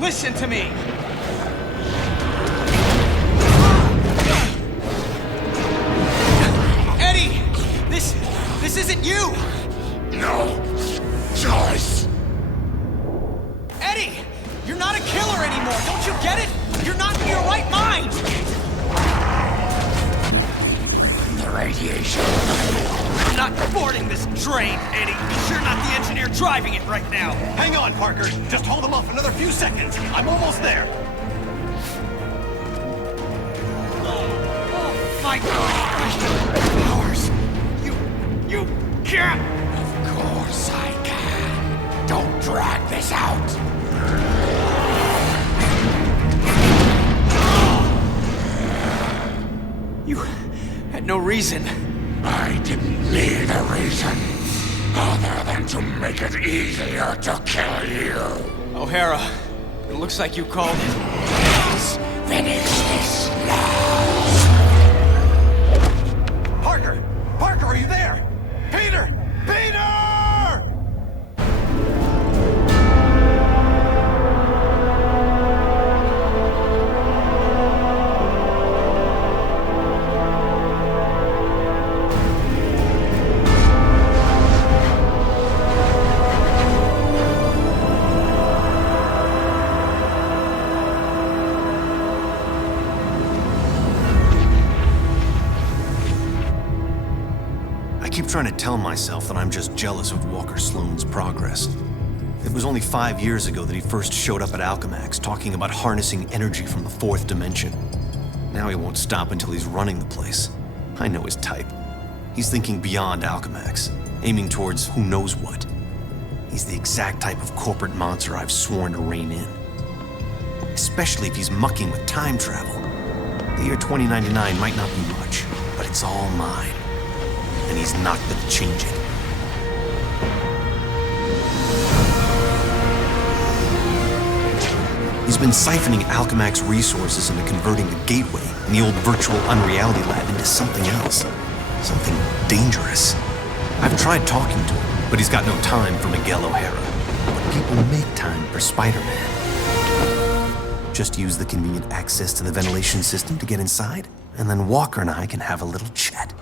Listen to me! Eddie! This isn't you! No choice. Eddie! You're not a killer anymore, don't you get it? You're not in your right mind! The radiation. I'm not boarding this train, Eddie. You're sure not the engineer driving it right now. Hang on, Parker. Just hold them off another few seconds. I'm almost there. My powers! You can't! Of course I can. Don't drag this out. You had no reason. I didn't need a reason other than to make it easier to kill you. O'Hara, it looks like you called it. Let's finish this now. Parker! Parker, are you there? Peter! Peter! I keep trying to tell myself that I'm just jealous of Walker Sloan's progress. It was only 5 years ago that he first showed up at Alchemax talking about harnessing energy from the fourth dimension. Now he won't stop until he's running the place. I know his type. He's thinking beyond Alchemax, aiming towards who knows what. He's the exact type of corporate monster I've sworn to rein in. Especially if he's mucking with time travel. The year 2099 might not be much, but it's all mine. And he's not gonna change it. He's been siphoning Alchemax resources into converting the gateway in the old virtual unreality lab into something else. Something dangerous. I've tried talking to him, but he's got no time for Miguel O'Hara. But people make time for Spider-Man. Just use the convenient access to the ventilation system to get inside, and then Walker and I can have a little chat.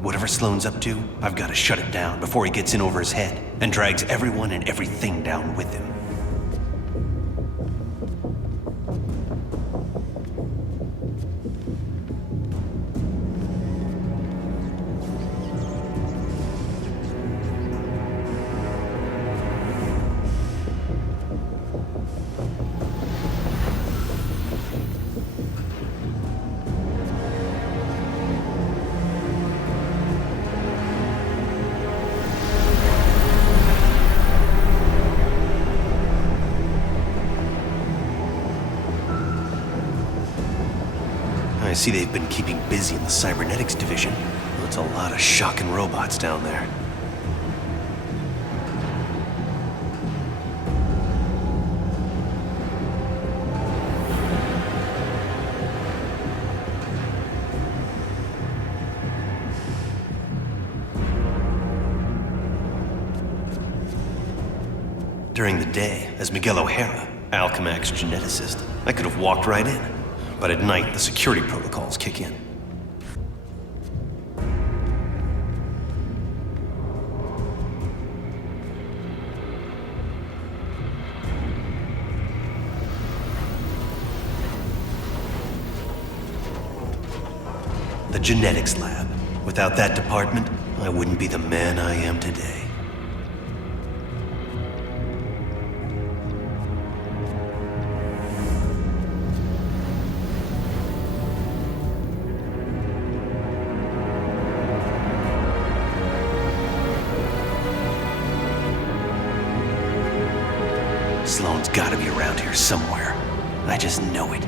Whatever Sloan's up to, I've got to shut it down before he gets in over his head and drags everyone and everything down with him. I see they've been keeping busy in the cybernetics division. That's a lot of shocking robots down there. During the day, as Miguel O'Hara, Alchemax geneticist, I could have walked right in. But at night, the security protocols kick in. The genetics lab. Without that department, I wouldn't be the man I am today. Sloan's gotta be around here somewhere. I just know it.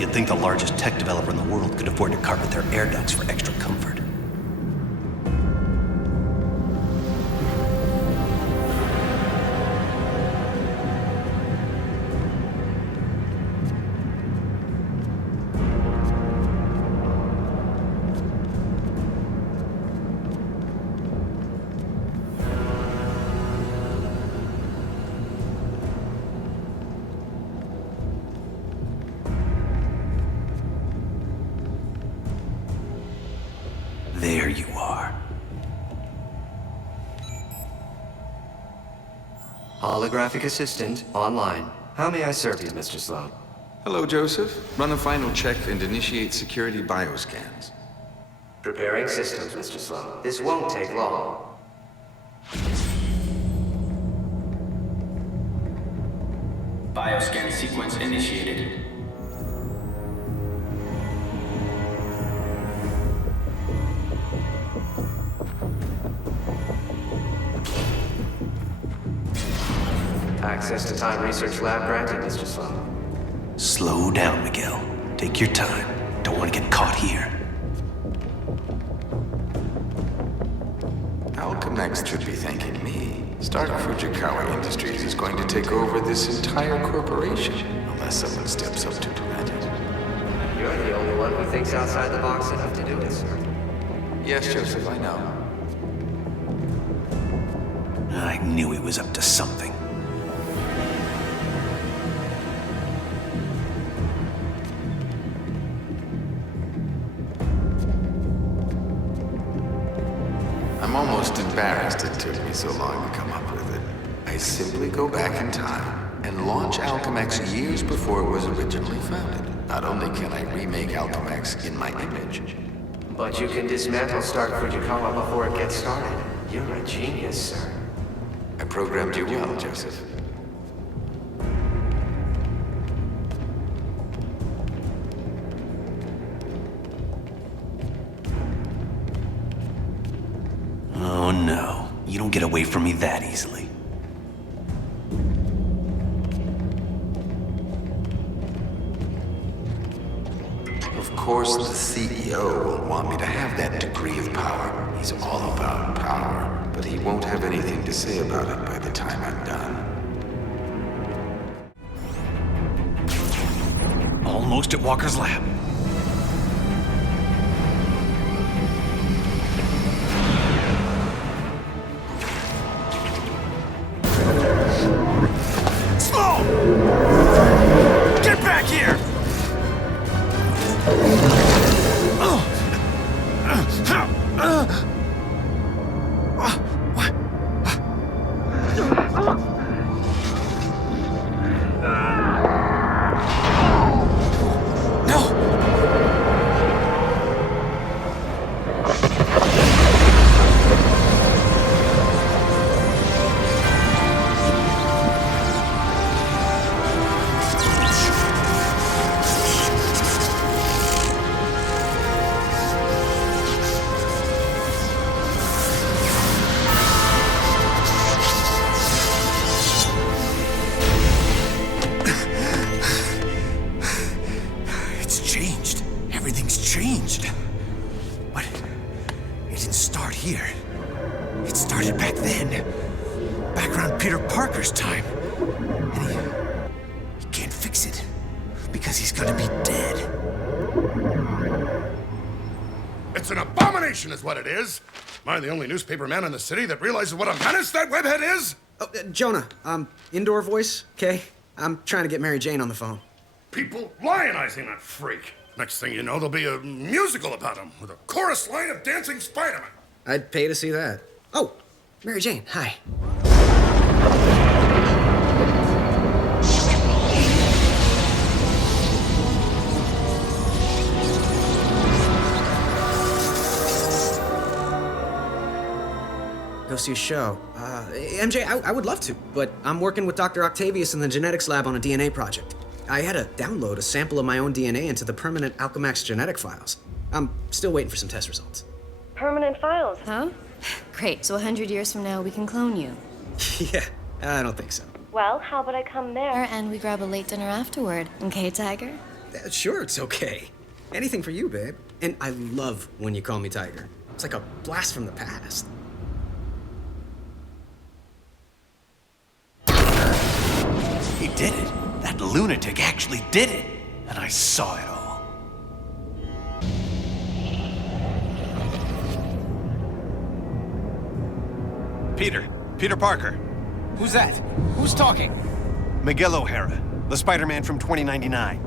You'd think the largest tech developer in the world could afford to carpet their air ducts for extra comfort. Holographic assistant online. How may I serve you, Mr. Sloan? Hello, Joseph. Run a final check and initiate security bioscans. Preparing systems, Mr. Sloan. This won't take long. Bioscan sequence initiated. Access to Time Research Lab granted, Mr. Sloan. Slow down, Miguel. Take your time. Don't want to get caught here. Alchemax should be thanking me. Stark Fujikawa Industries is going to take over this entire corporation, unless someone steps up to prevent it. You're the only one who thinks outside the box enough to do it, sir. Yes, Joseph, I know. I knew he was up to something. I'm almost embarrassed it took me so long to come up with it. I simply go back in time and launch Alchemax years before it was originally founded. Not only can I remake Alchemax in my image, But you can dismantle Stark Fujikawa before it gets started. You're a genius, sir. I programmed you well, Joseph. Oh no, you don't get away from me that easily. Of course, the CEO will want me to have that degree of power. He's all about power, but he won't have anything to say about it by the time I'm done. Almost at Walker's lab. Sloan! Get back here! Changed. But it didn't start here. It started back then. Back around Peter Parker's time. And he can't fix it. Because he's gonna be dead. It's an abomination is what it is. Am I the only newspaper man in the city that realizes what a menace that webhead is? Oh, Jonah, indoor voice, okay? I'm trying to get Mary Jane on the phone. People lionizing that freak. Next thing you know, there'll be a musical about him with a chorus line of dancing Spider-Man. I'd pay to see that. Oh, Mary Jane, hi. Go see a show. MJ, I would love to, but I'm working with Dr. Octavius in the genetics lab on a DNA project. I had to download a sample of my own DNA into the permanent Alchemax genetic files. I'm still waiting for some test results. Permanent files, huh? Great, so 100 years from now we can clone you. Yeah, I don't think so. Well, how about I come there and we grab a late dinner afterward, okay, Tiger? Sure, it's okay. Anything for you, babe. And I love when you call me Tiger. It's like a blast from the past. He did it. That lunatic actually did it. And I saw it all. Peter Parker. Who's that? Who's talking? Miguel O'Hara, the Spider-Man from 2099.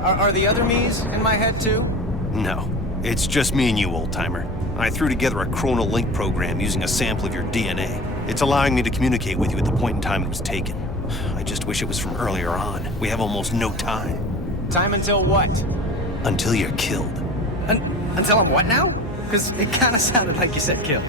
Are the other me's in my head too? No, it's just me and you, old-timer. I threw together a chronal link program using a sample of your DNA. It's allowing me to communicate with you at the point in time it was taken. I just wish it was from earlier on. We have almost no time. Time until what? Until you're killed. Until I'm what now? Because it kind of sounded like you said kill.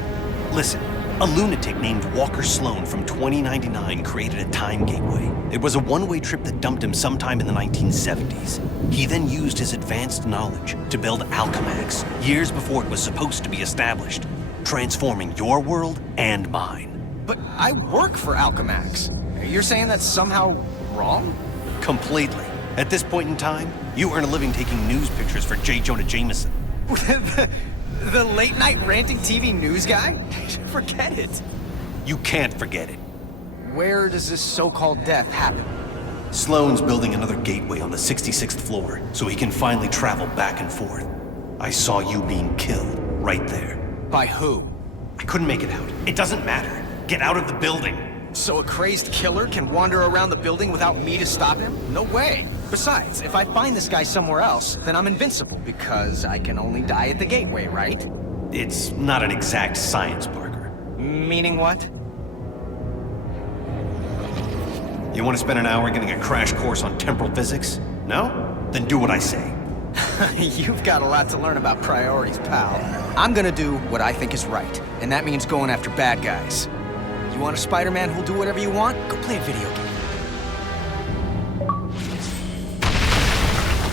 Listen, a lunatic named Walker Sloan from 2099 created a time gateway. It was a one-way trip that dumped him sometime in the 1970s. He then used his advanced knowledge to build Alchemax, years before it was supposed to be established, transforming your world and mine. But I work for Alchemax. You're saying that's somehow wrong? Completely. At this point in time, you earn a living taking news pictures for J. Jonah Jameson. The late-night ranting TV news guy? Forget it. You can't forget it. Where does this so-called death happen? Sloan's building another gateway on the 66th floor, so he can finally travel back and forth. I saw you being killed, right there. By who? I couldn't make it out. It doesn't matter. Get out of the building. So a crazed killer can wander around the building without me to stop him? No way. Besides, if I find this guy somewhere else, then I'm invincible, because I can only die at the gateway, right? It's not an exact science, Parker. Meaning what? You want to spend an hour getting a crash course on temporal physics? No? Then do what I say. You've got a lot to learn about priorities, pal. I'm gonna do what I think is right, and that means going after bad guys. You want a Spider-Man who'll do whatever you want? Go play a video game.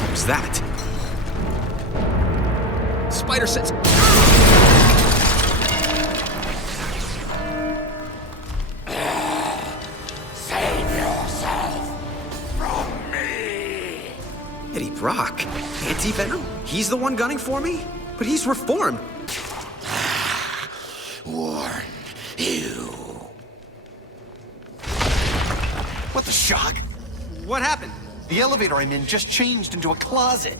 What was that? Spider sense. Save yourself from me. Eddie Brock? Anti-Venom? He's the one gunning for me? But he's reformed. Warn you. What the shock? What happened? The elevator I'm in just changed into a closet.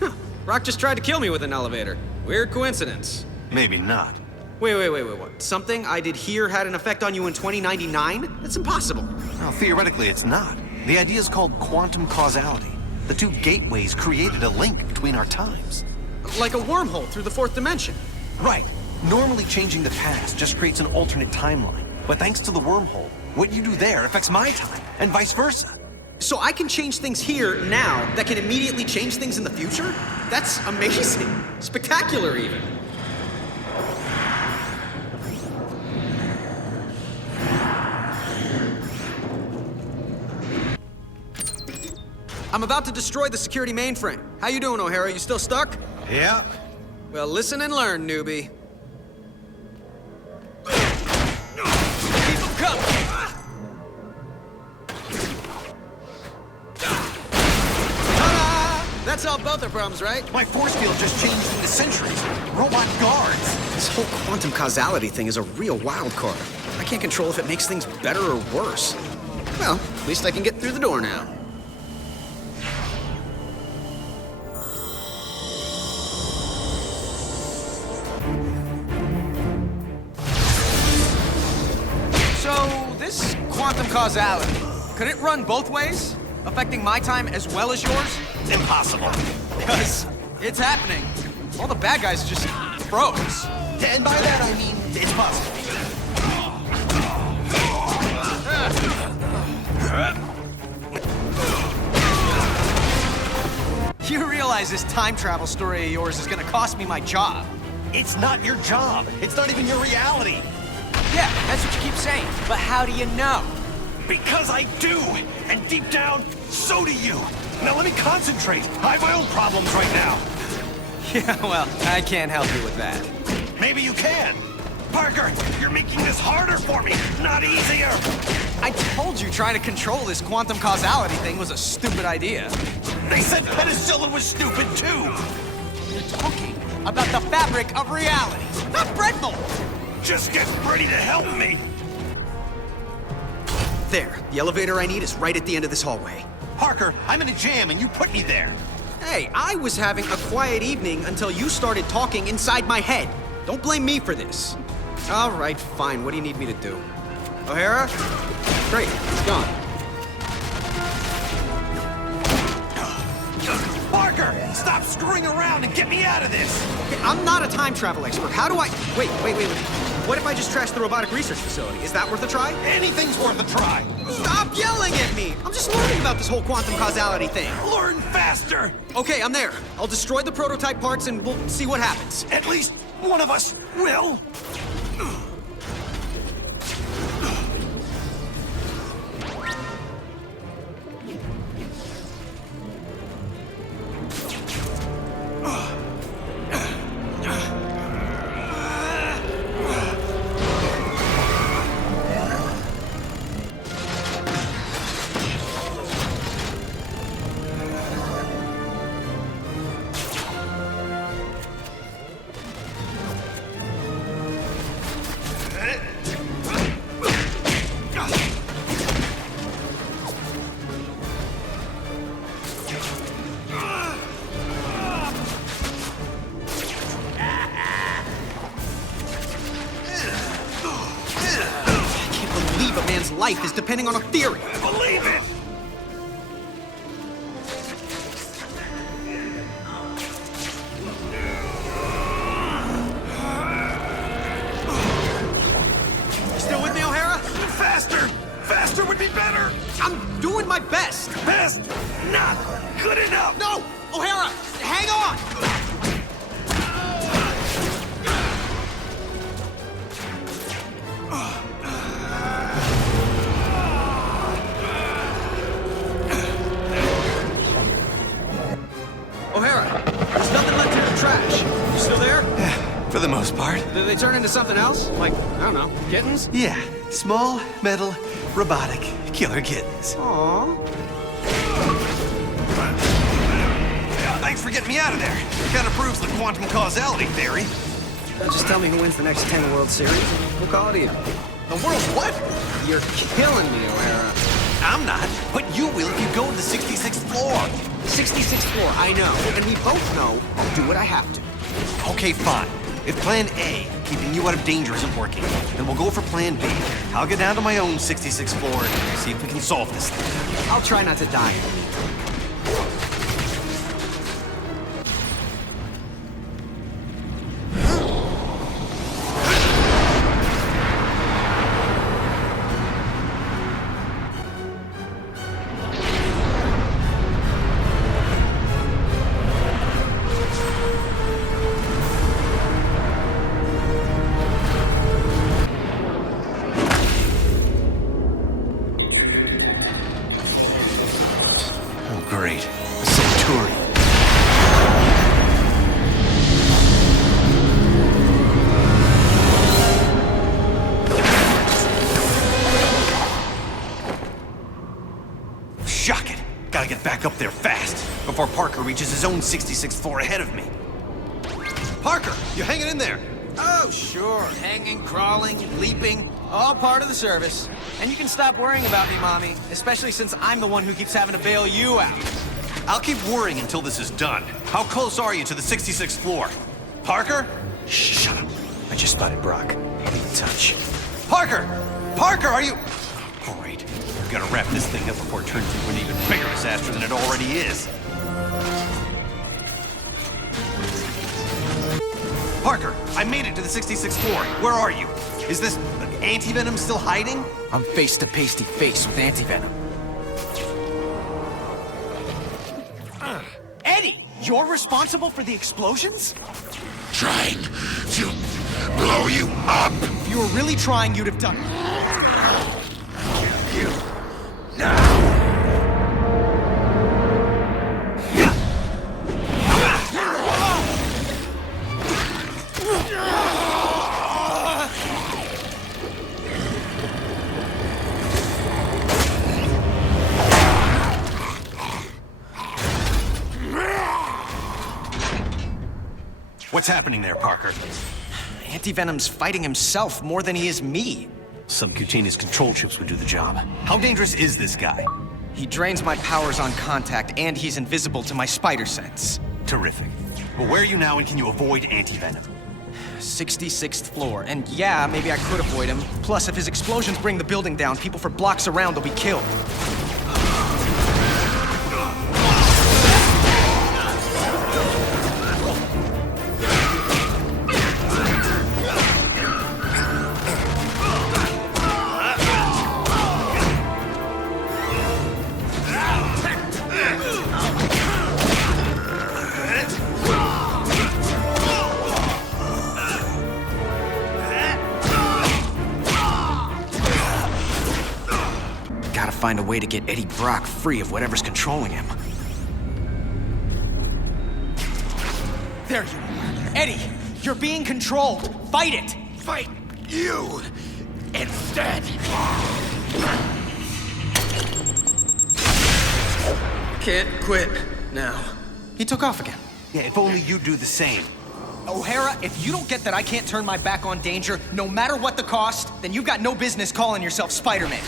Huh. Brock just tried to kill me with an elevator. Weird coincidence. Maybe not. Wait, what? Something I did here had an effect on you in 2099? That's impossible. Well, theoretically, it's not. The idea is called quantum causality. The two gateways created a link between our times. Like a wormhole through the fourth dimension. Right. Normally changing the past just creates an alternate timeline. But thanks to the wormhole, what you do there affects my time, and vice versa. So I can change things here, now, that can immediately change things in the future? That's amazing. Spectacular, even. I'm about to destroy the security mainframe. How you doing, O'Hara? You still stuck? Yeah. Well, listen and learn, newbie. Keep 'em coming! Ta-da! That solved both our problems, right? My force field just changed into sentries. Robot guards. This whole quantum causality thing is a real wild card. I can't control if it makes things better or worse. Well, at least I can get through the door now. So, this quantum causality, could it run both ways? Affecting my time as well as yours? Impossible. Because it's happening. All the bad guys just froze. And by that I mean, it's possible. You realize this time travel story of yours is gonna cost me my job. It's not your job. It's not even your reality. Yeah, that's what you keep saying. But how do you know? Because I do. And deep down, so do you. Now let me concentrate. I have my own problems right now. Yeah, well, I can't help you with that. Maybe you can. Parker, you're making this harder for me, not easier. I told you trying to control this quantum causality thing was a stupid idea. They said penicillin was stupid too. You're talking about the fabric of reality, not bread mold. Just get ready to help me. There, the elevator I need is right at the end of this hallway. Parker, I'm in a jam and you put me there. Hey, I was having a quiet evening until you started talking inside my head. Don't blame me for this. All right, fine. What do you need me to do? O'Hara? Great, it's gone. Parker, stop screwing around and get me out of this. Okay, I'm not a time travel expert. How do I... Wait. What if I just trashed the robotic research facility? Is that worth a try? Anything's worth a try. Stop yelling at me! I'm just learning about this whole quantum causality thing. Learn faster. Okay, I'm there. I'll destroy the prototype parts and we'll see what happens. At least one of us will. Life is depending on a theory. Believe it. You still with me, O'Hara? Faster. Faster would be better. I'm doing my best. Best. Not good enough. No! O'Hara, hang on! O'Hara, there's nothing left in the trash. You still there? Yeah, for the most part. Did they turn into something else? Like, I don't know, kittens? Yeah, small, metal, robotic, killer kittens. Aww. Thanks for getting me out of there. It kind of proves the quantum causality theory. Just tell me who wins the next 10 World Series. We'll call it even. The world what? You're killing me, O'Hara. I'm not, but you will if you go to the 66th floor. 66th floor, I know. And we both know I'll do what I have to. Okay, fine. If plan A, keeping you out of danger, isn't working, then we'll go for plan B. I'll get down to my own 66th floor and see if we can solve this thing. I'll try not to die. Great. A Centurion. Shock it. Gotta get back up there fast, before Parker reaches his own 66th floor ahead of me. Parker, you hanging in there? Oh, sure. Hanging, crawling, leaping, all part of the service. And you can stop worrying about me, Mommy, especially since I'm the one who keeps having to bail you out. I'll keep worrying until this is done. How close are you to the 66th floor? Parker? Shut up. I just spotted Brock. I'll be in touch. Parker! Parker, are you... Oh, great. We've got to wrap this thing up before it turns into an even bigger disaster than it already is. Parker, I made it to the 66th floor. Where are you? Is this Anti-Venom still hiding? I'm face to face with Anti-Venom. Eddie, you're responsible for the explosions? Trying to blow you up. If you were really trying, you'd have done... You now. What's happening there, Parker? Anti-Venom's fighting himself more than he is me. Subcutaneous control chips would do the job. How dangerous is this guy? He drains my powers on contact, and he's invisible to my spider sense. Terrific. Well, where are you now, and can you avoid Anti-Venom? 66th floor, and yeah, maybe I could avoid him. Plus, if his explosions bring the building down, people for blocks around will be killed. find a way to get Eddie Brock free of whatever's controlling him. There you are. Eddie, you're being controlled. Fight it! Fight you instead. Can't quit now. He took off again. Yeah, if only you'd do the same. O'Hara, if you don't get that I can't turn my back on danger, no matter what the cost, then you've got no business calling yourself Spider-Man.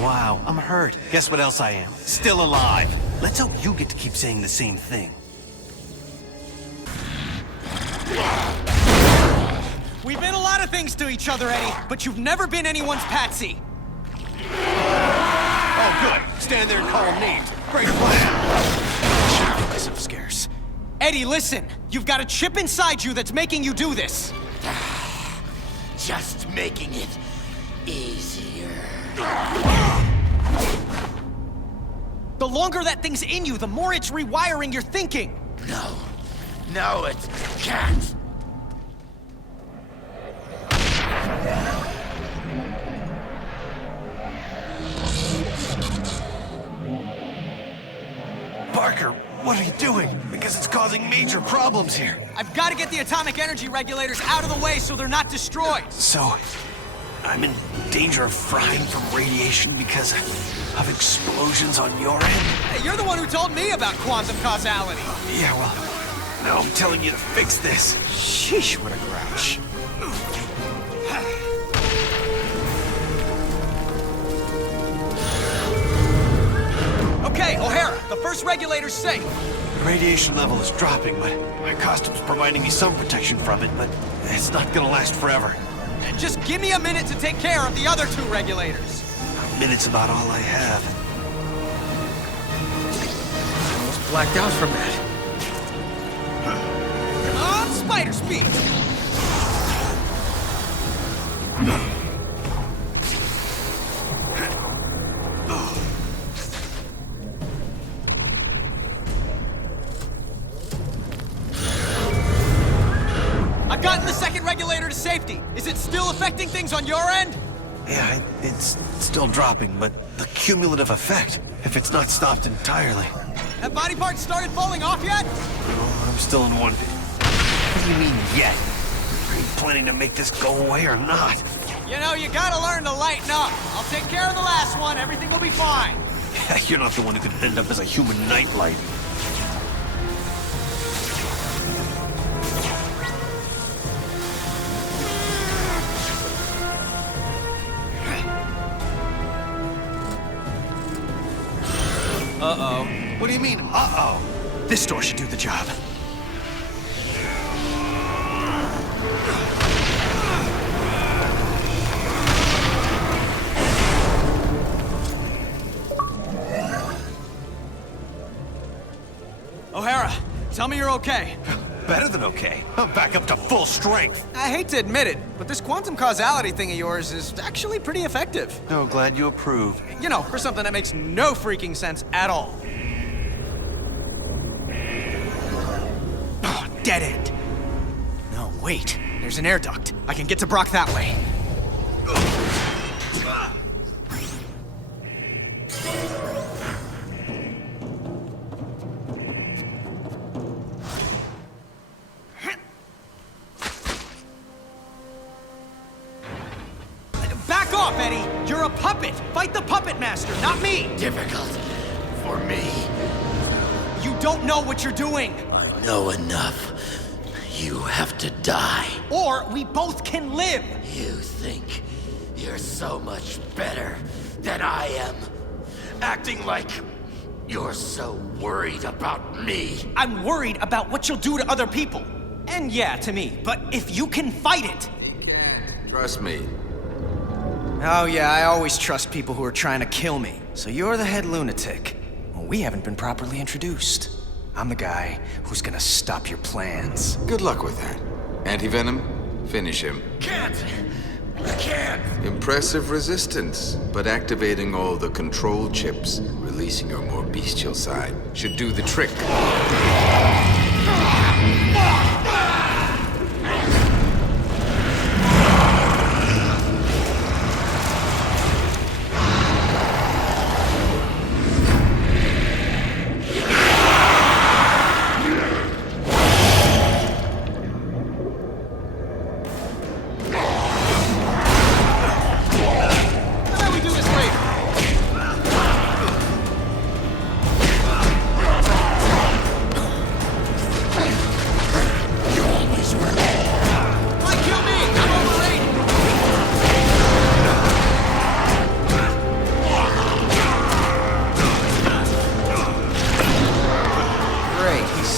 Wow, I'm hurt. Guess what else I am? Still alive. Let's hope you get to keep saying the same thing. We've been a lot of things to each other, Eddie, but you've never been anyone's patsy. Oh, good. Stand there and call them names. Great plan. Shouldn't get myself scarce. Eddie, listen. You've got a chip inside you that's making you do this. Just making it easier. The longer that thing's in you, the more it's rewiring your thinking. No, it can't. Parker, what are you doing? Because it's causing major problems here. I've got to get the atomic energy regulators out of the way so they're not destroyed. So, I'm in danger of frying from radiation because of explosions on your end? Hey, you're the one who told me about quantum causality. Yeah, well, now I'm telling you to fix this. Sheesh, what a grouch. Okay, O'Hara, the first regulator's safe. The radiation level is dropping, but my costume's providing me some protection from it, but it's not gonna last forever. Just give me a minute to take care of the other two regulators. A minute's about all I have. Almost blacked out from that. Come on, spider speed. I've gotten the second regulator to safety. Is it still affecting things on your end? Yeah, it's still dropping, but the cumulative effect, if it's not stopped entirely. Have body parts started falling off yet? Oh, I'm still in one. What do you mean, yet? Are you planning to make this go away or not? You know, you gotta learn to lighten up. I'll take care of the last one. Everything will be fine. You're not the one who could end up as a human nightlight. Uh-oh. What do you mean, uh-oh? This door should do the job. O'Hara, tell me you're okay. Better than okay. I'm back up to full strength. I hate to admit it, but this quantum causality thing of yours is actually pretty effective. Oh, glad you approve. You know, for something that makes no freaking sense at all. Oh, dead end. No, wait. There's an air duct. I can get to Brock that way. Back off, Eddie! You're a puppet! Fight the puppet master, not me! Difficult for me. You don't know what you're doing! I know enough. You have to die. Or we both can live! You think you're so much better than I am. Acting like you're so worried about me. I'm worried about what you'll do to other people. And yeah, to me. But if you can fight it... Trust me. Oh yeah, I always trust people who are trying to kill me. So you're the head lunatic. Well, we haven't been properly introduced. I'm the guy who's gonna stop your plans. Good luck with that. Anti-Venom, finish him. Can't. I can't. Impressive resistance, but activating all the control chips, releasing your more bestial side, should do the trick.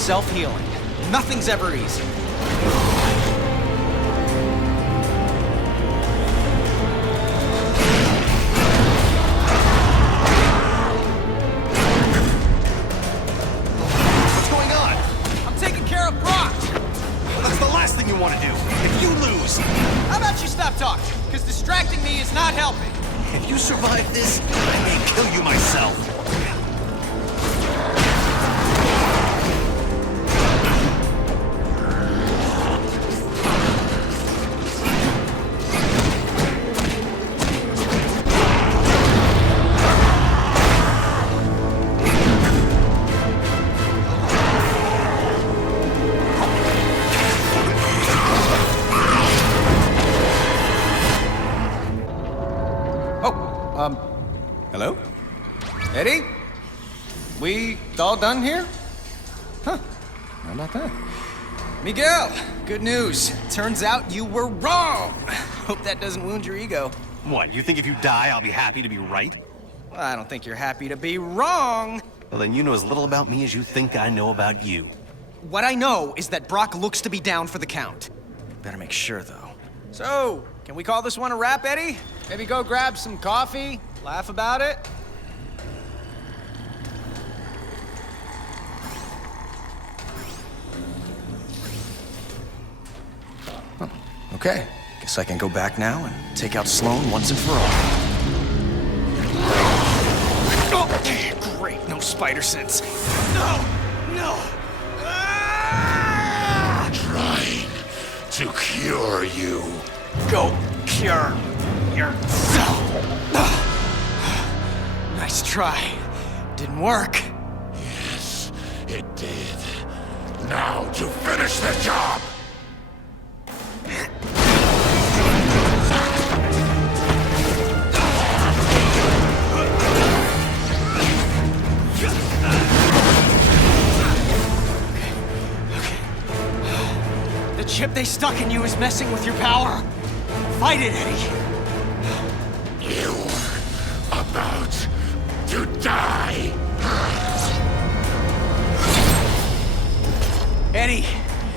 self-healing. Nothing's ever easy. What's going on? I'm taking care of Brock! That's the last thing you want to do. If you lose, How about you stop talking? Because distracting me is not helping. if you survive this, I may kill you myself. Hello? Eddie? We all done here? Huh. How about that? Miguel, good news. Turns out you were wrong. Hope that doesn't wound your ego. What, you think if you die, I'll be happy to be right? Well, I don't think you're happy to be wrong. Well, then you know as little about me as you think I know about you. What I know is that Brock looks to be down for the count. Better make sure, though. So, can we call this one a wrap, Eddie? Maybe go grab some coffee, laugh about it? Oh, okay. Guess I can go back now and take out Sloan once and for all. Oh, great, no spider sense. No! No! Trying to cure you. Go cure yourself. Nice try. Didn't work. Yes, it did. Now to finish the job. The chip they stuck in you is messing with your power. Fight it, Eddie. You're about to die. Eddie,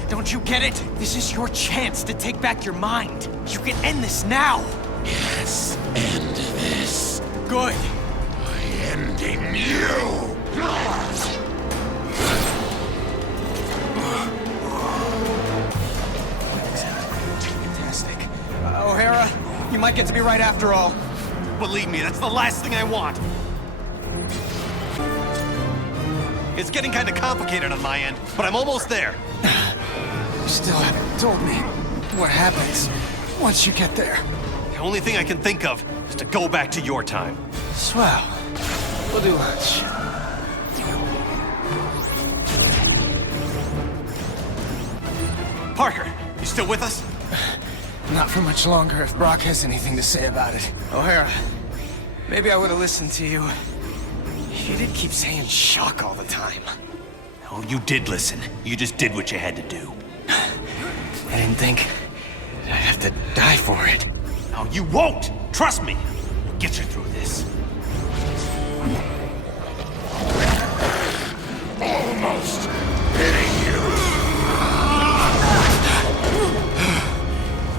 don't you get it? This is your chance to take back your mind. You can end this now. Yes, end this Good. by ending you. Fantastic. O'Hara, you might get to be right after all. Believe me, that's the last thing I want. It's getting kind of complicated on my end, but I'm almost there. You still haven't told me what happens once you get there. The only thing I can think of is to go back to your time. Swell. We'll do lunch. Parker, you still with us? Not for much longer if Brock has anything to say about it. O'Hara, maybe I would have listened to you. You did keep saying shock all the time. Oh, you did listen. You just did what you had to do. I didn't think I'd have to die for it. Oh, you won't! Trust me! We'll get you through this. Almost hitting you.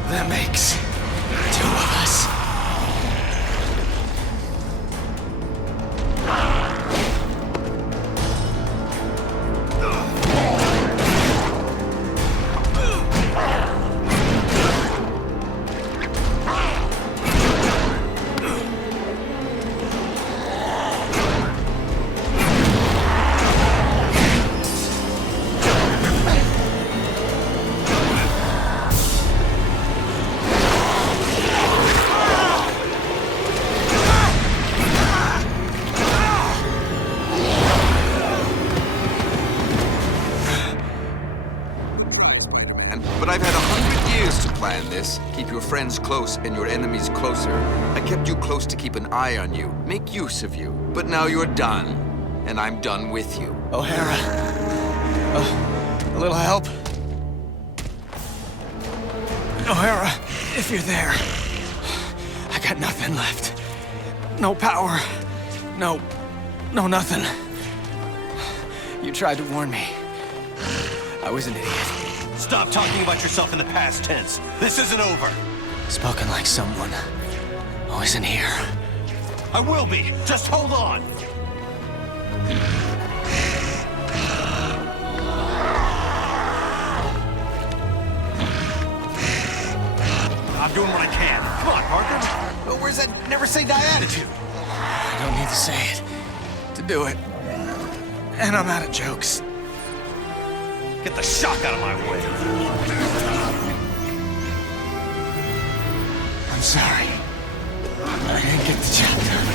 That makes two of us. But I've had 100 years to plan this. Keep your friends close and your enemies closer. I kept you close to keep an eye on you, make use of you. But now you're done, and I'm done with you. O'Hara. A little help? O'Hara, if you're there. I got nothing left. No power. No nothing. You tried to warn me. I was an idiot. Stop talking about yourself in the past tense. This isn't over. Spoken like someone who isn't here. I will be. Just hold on. I'm doing what I can. Come on, Parker. But where's that never say die attitude? I don't need to say it to do it. And I'm out of jokes. Get the shock out of my way. I'm sorry. I didn't get the job done.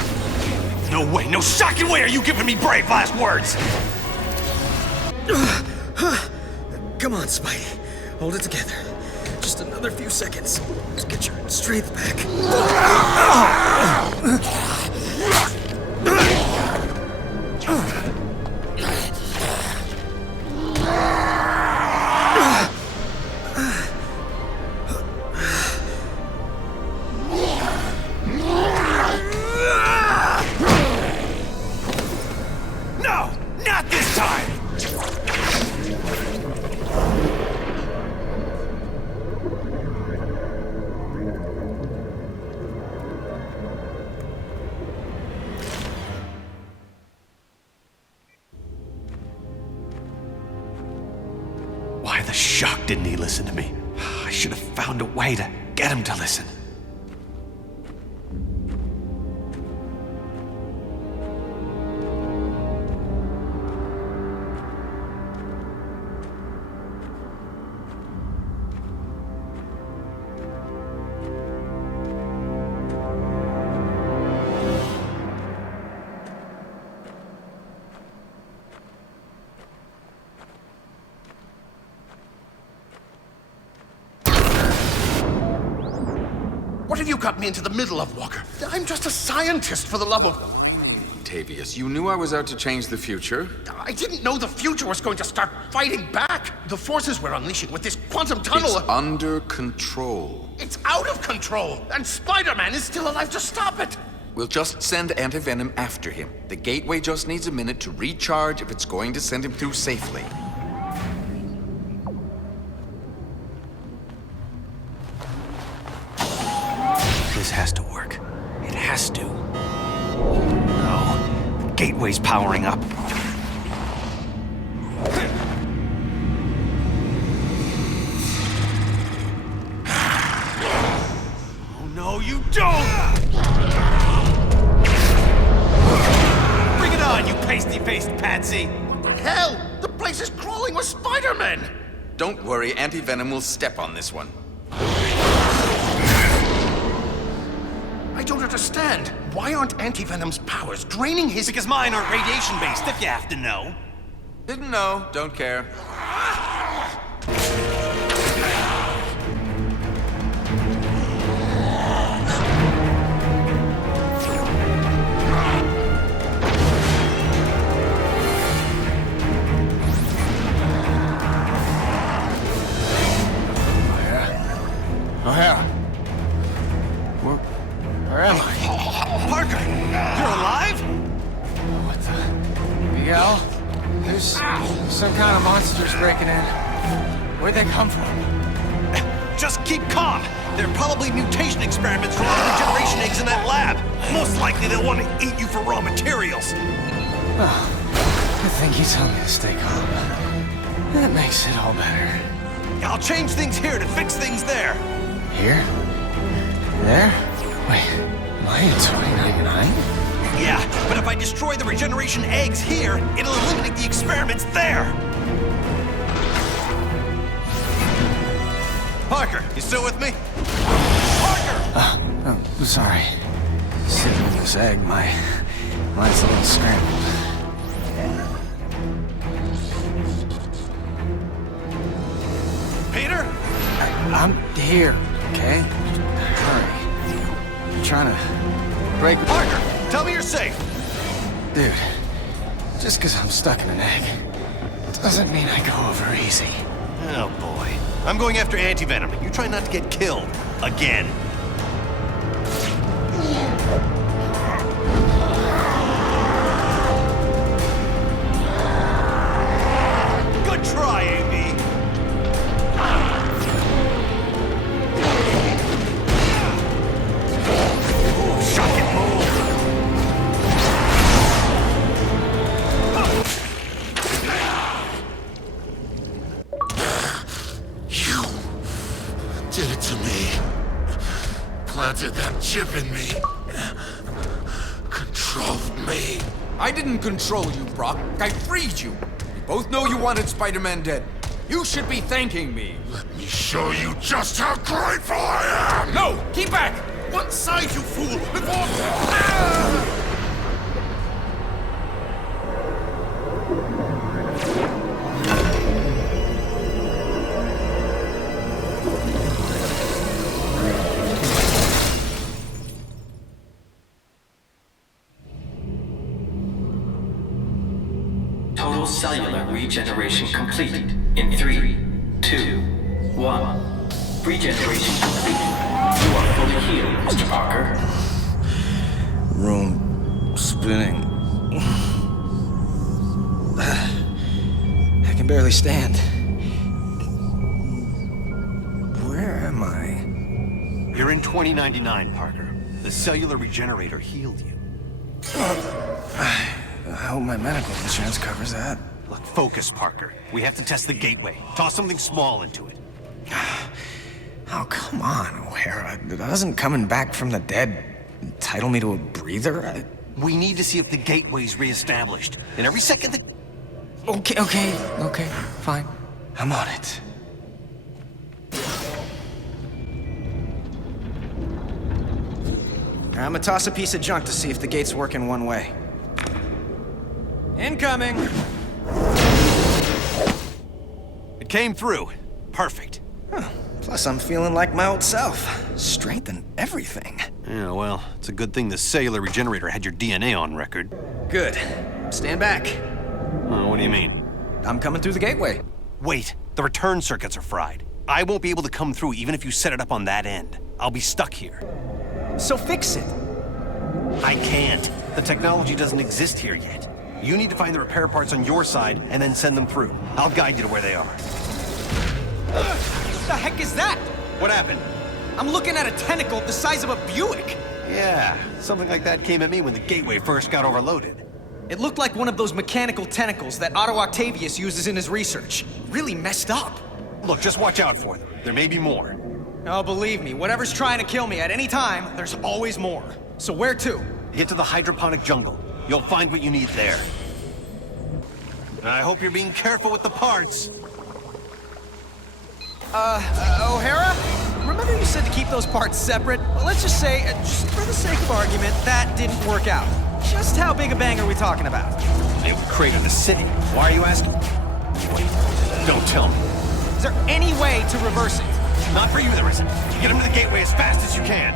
No way, no shocking way are you giving me brave last words! Come on, Spidey. Hold it together. Just another few seconds. Just get your strength back. No! Not this time! Why the shock didn't he listen to me? I should have found a way to get him to listen. What have you got me into the middle of, Walker? I'm just a scientist, for the love of... Tavius, you knew I was out to change the future. I didn't know the future was going to start fighting back. The forces we're unleashing with this quantum tunnel... It's under control. It's out of control, and Spider-Man is still alive to stop it. We'll just send Anti-Venom after him. The gateway just needs a minute to recharge if it's going to send him through safely. This has to work. It has to. No. The gateway's powering up. Oh no, you don't! Bring it on, you pasty-faced patsy! What the hell? The place is crawling with Spider-Men! Don't worry, Anti-Venom will step on this one. I don't understand. Why aren't Anti-Venom's powers draining his... Because mine aren't radiation-based, if you have to know. Didn't know, don't care. O'Hara. Where am I? Parker, you're alive? What the? Miguel? There's some kind of monsters breaking in. Where'd they come from? Just keep calm. They're probably mutation experiments from all the regeneration eggs in that lab. Most likely they'll want to eat you for raw materials. Oh, I think you told me to stay calm. That makes it all better. I'll change things here to fix things there. Here? There? Wait, am I in 2099? Yeah, but if I destroy the regeneration eggs here, it'll eliminate the experiments there. Parker, you still with me? Parker! I'm sorry. Sitting on this egg, mine's a little scrambled. Peter? I'm here, okay? Hurry. I'm trying to break... Parker, tell me you're safe. Dude, just because I'm stuck in an egg doesn't mean I go over easy. Oh boy. I'm going after Anti-Venom. You try not to get killed. Again. Good try, AB. planted that chip in me. Controlled me. I didn't control you, Brock. I freed you. We both know you wanted Spider-Man dead. You should be thanking me. Let me show you just how grateful I am! No! Keep back! One side, you fool! Before... Total cellular regeneration completed in 3, 2, 1. Regeneration complete. You are fully healed, Mr. Parker. Room spinning. I can barely stand. Where am I? You're in 2099, Parker. The cellular regenerator healed you. I hope my medical insurance covers that. Look, focus, Parker. We have to test the gateway. Toss something small into it. Oh, come on, O'Hara. Doesn't coming back from the dead entitle me to a breather? We need to see if the gateway's reestablished. And every second that... Okay, fine. I'm on it. I'm gonna toss a piece of junk to see if the gate's working one way. Incoming! It came through. Perfect. Huh. Plus, I'm feeling like my old self. Strength and everything. Yeah, well, it's a good thing the cellular regenerator had your DNA on record. Good. Stand back. What do you mean? I'm coming through the gateway. Wait, the return circuits are fried. I won't be able to come through even if you set it up on that end. I'll be stuck here. So fix it. I can't. The technology doesn't exist here yet. You need to find the repair parts on your side and then send them through. I'll guide you to where they are. What the heck is that? What happened? I'm looking at a tentacle the size of a Buick. Yeah, something like that came at me when the gateway first got overloaded. It looked like one of those mechanical tentacles that Otto Octavius uses in his research. Really messed up. Look, just watch out for them. There may be more. Oh, believe me, whatever's trying to kill me at any time, there's always more. So where to? Get to the hydroponic jungle. You'll find what you need there. I hope you're being careful with the parts. O'Hara? Remember you said to keep those parts separate? Well, let's just say, just for the sake of argument, that didn't work out. Just how big a bang are we talking about? They created a city. Why are you asking? Wait, don't tell me. Is there any way to reverse it? Not for you, there isn't. Get him to the gateway as fast as you can.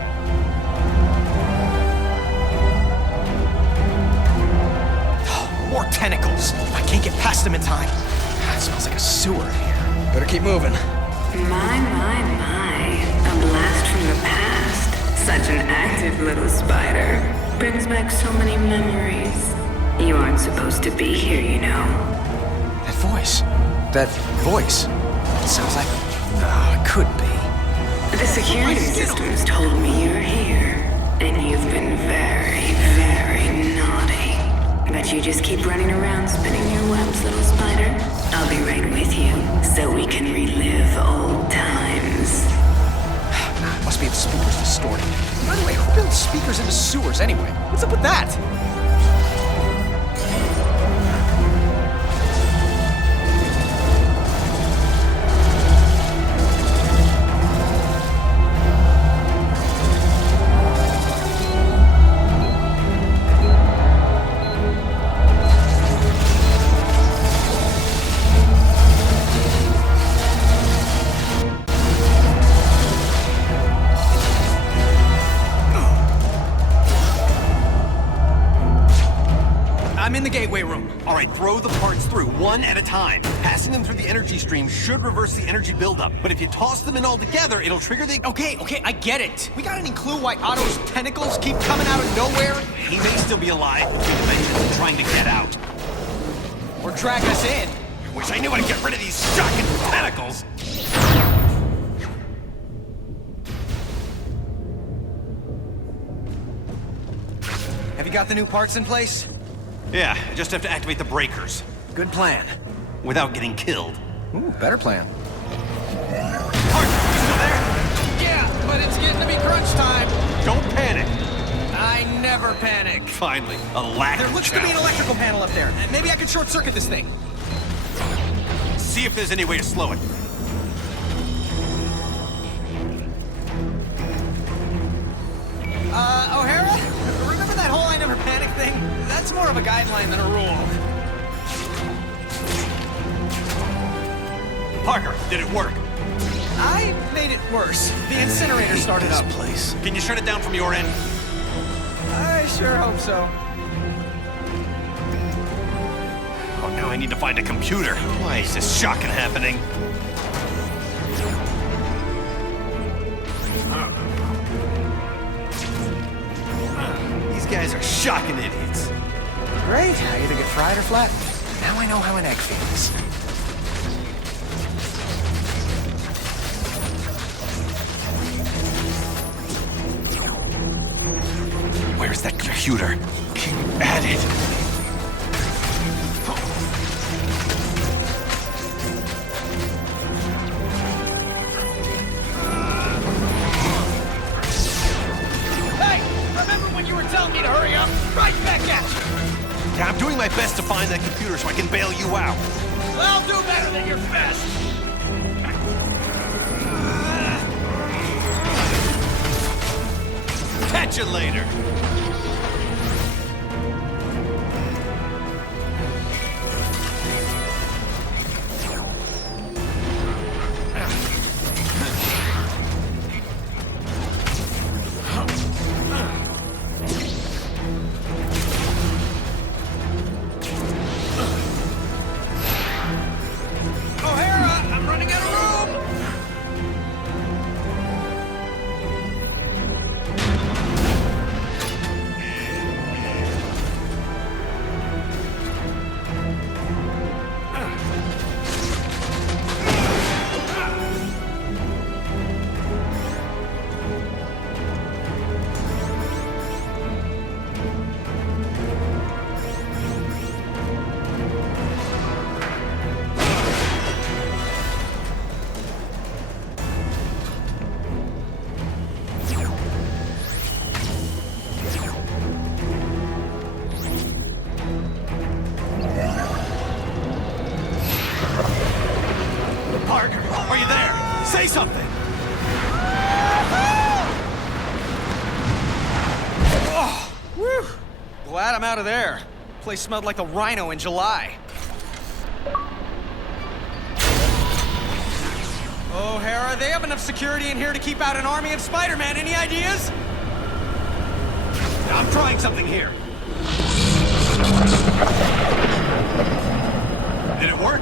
More tentacles. I can't get past them in time. It smells like a sewer in here. Better keep moving. My. A blast from the past. Such an active little spider. Brings back so many memories. You aren't supposed to be here, you know. That voice. It sounds like... No, it could be. The security systems told me you're here. And you've been very, very naughty. But you just keep running around spinning your webs, little spider. I'll be right with you, so we can relive old times. Nah, it must be the speakers distorted. By the way, who builds speakers into sewers anyway? What's up with that? I'm in the gateway room. All right, throw the parts through, one at a time. Passing them through the energy stream should reverse the energy buildup, but if you toss them in all together, it'll trigger the... Okay, I get it. We got any clue why Otto's tentacles keep coming out of nowhere? He may still be alive between dimensions and trying to get out. Or drag us in. I wish I knew how to get rid of these shocking tentacles. Have you got the new parts in place? Yeah, I just have to activate the breakers. Good plan. Without getting killed. Ooh, better plan. Parker, you still there? Yeah, but it's getting to be crunch time. Don't panic. I never panic. Finally, a lack There of looks to be an challenge. electrical panel up there. Maybe I could short-circuit this thing. See if there's any way to slow it. O'Hara? Remember that whole I never panic thing? That's more of a guideline than a rule. Parker, did it work? I made it worse. The incinerator started up. Place. Can you shut it down from your end? I sure hope so. Oh, now I need to find a computer. Why is this shocking happening? These guys are shocking idiots. Great. I either get fried or flattened. Now I know how an egg feels. Where's that computer? Can you add it? Hey! Remember when you were telling me to hurry up? Right back at you! Yeah, I'm doing my best to find that computer so I can bail you out. I'll do better than your best! Catch you later. O'Hara, I'm running out of room! Parker, are you there? Say something. Oh, whew. Glad I'm out of there. Place smelled like a rhino in July. O'Hara, they have enough security in here to keep out an army of Spider-Man. Any ideas? I'm trying something here. Did it work?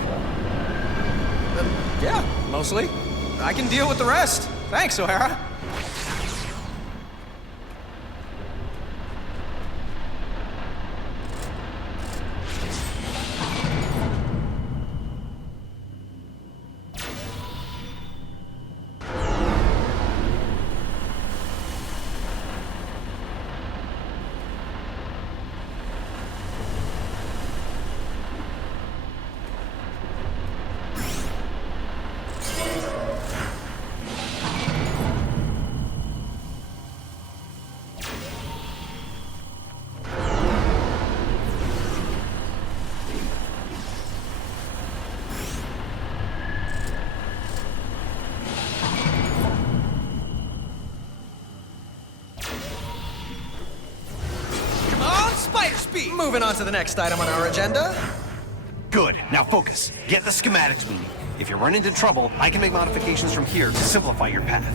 Yeah, mostly. I can deal with the rest. Thanks, O'Hara. Moving on to the next item on our agenda. Good. Now focus. Get the schematics we need. If you run into trouble, I can make modifications from here to simplify your path.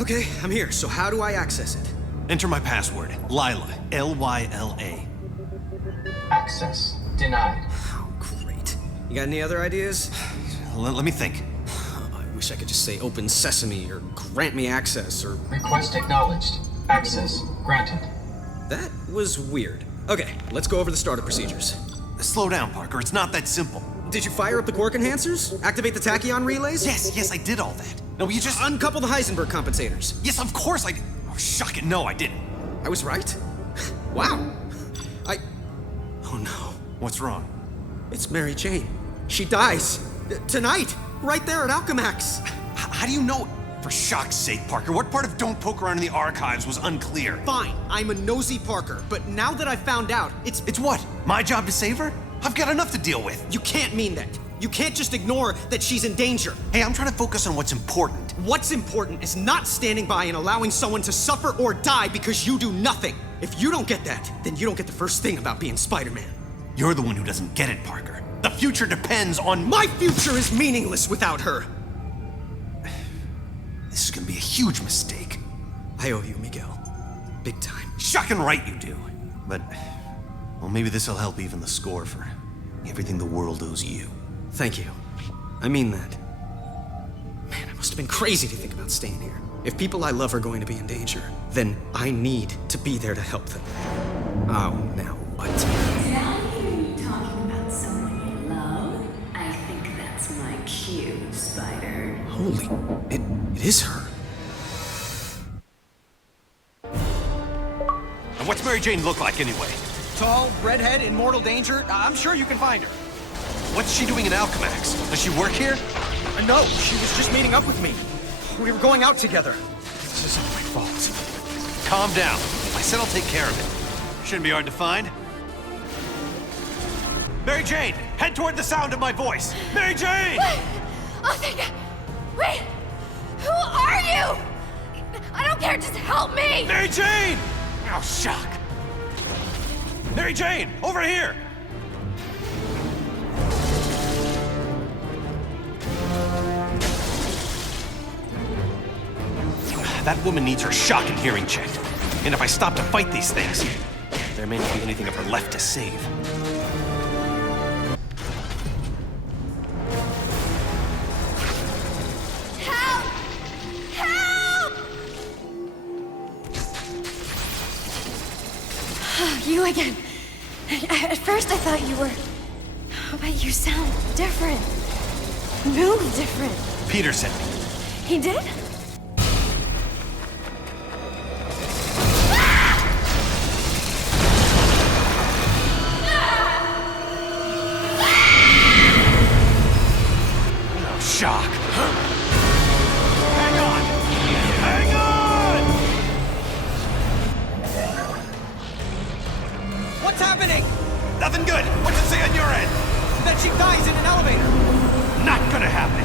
Okay, I'm here. So how do I access it? Enter my password. Lila. L-Y-L-A. Access denied. Oh, great. You got any other ideas? Let me think. I wish I could just say open sesame or grant me access or... Request acknowledged. Access granted. That was weird. Okay, let's go over the startup procedures. Slow down, Parker. It's not that simple. Did you fire up the quark enhancers? Activate the tachyon relays? Yes, I did all that. No, you just... Uncouple the Heisenberg compensators. Yes, of course I did. Oh, shocking. No, I didn't. I was right? Wow. Oh no. What's wrong? It's Mary Jane. She dies. Tonight. Right there at Alchemax. How do you know? For shock's sake, Parker, what part of don't poke around in the archives was unclear? Fine, I'm a nosy Parker, but now that I found out, it's what? My job to save her? I've got enough to deal with. You can't mean that. You can't just ignore that she's in danger. Hey, I'm trying to focus on what's important. What's important is not standing by and allowing someone to suffer or die because you do nothing. If you don't get that, then you don't get the first thing about being Spider-Man. You're the one who doesn't get it, Parker. The future depends on... My future is meaningless without her. This is gonna be a huge mistake. I owe you, Miguel. Big time. Shocking right you do. But, well, maybe this'll help even the score for everything the world owes you. Thank you. I mean that. Man, I must have been crazy to think about staying here. If people I love are going to be in danger, then I need to be there to help them. Oh, now what? Did I hear you talking about someone you love? I think that's my cue, Spider. Holy, it is her. And what's Mary Jane look like anyway? Tall, redhead, in mortal danger. I'm sure you can find her. What's she doing in Alchemax? Does she work here? No, she was just meeting up with me. We were going out together. This is all my fault. Calm down. I said I'll take care of it. Shouldn't be hard to find. Mary Jane, head toward the sound of my voice. Mary Jane! Wait! Oh, thank God. Wait! Who are you? I don't care, just help me! Mary Jane! Oh, shock. Mary Jane, over here! That woman needs her shock and hearing checked. And if I stop to fight these things, there may not be anything of her left to save. Help! Help! You again. At first I thought you were... But you sound different. Move different. Peter sent me. He did? Shock. Hang on! Hang on! What's happening? Nothing good. What's it say on your end? That she dies in an elevator. Not gonna happen.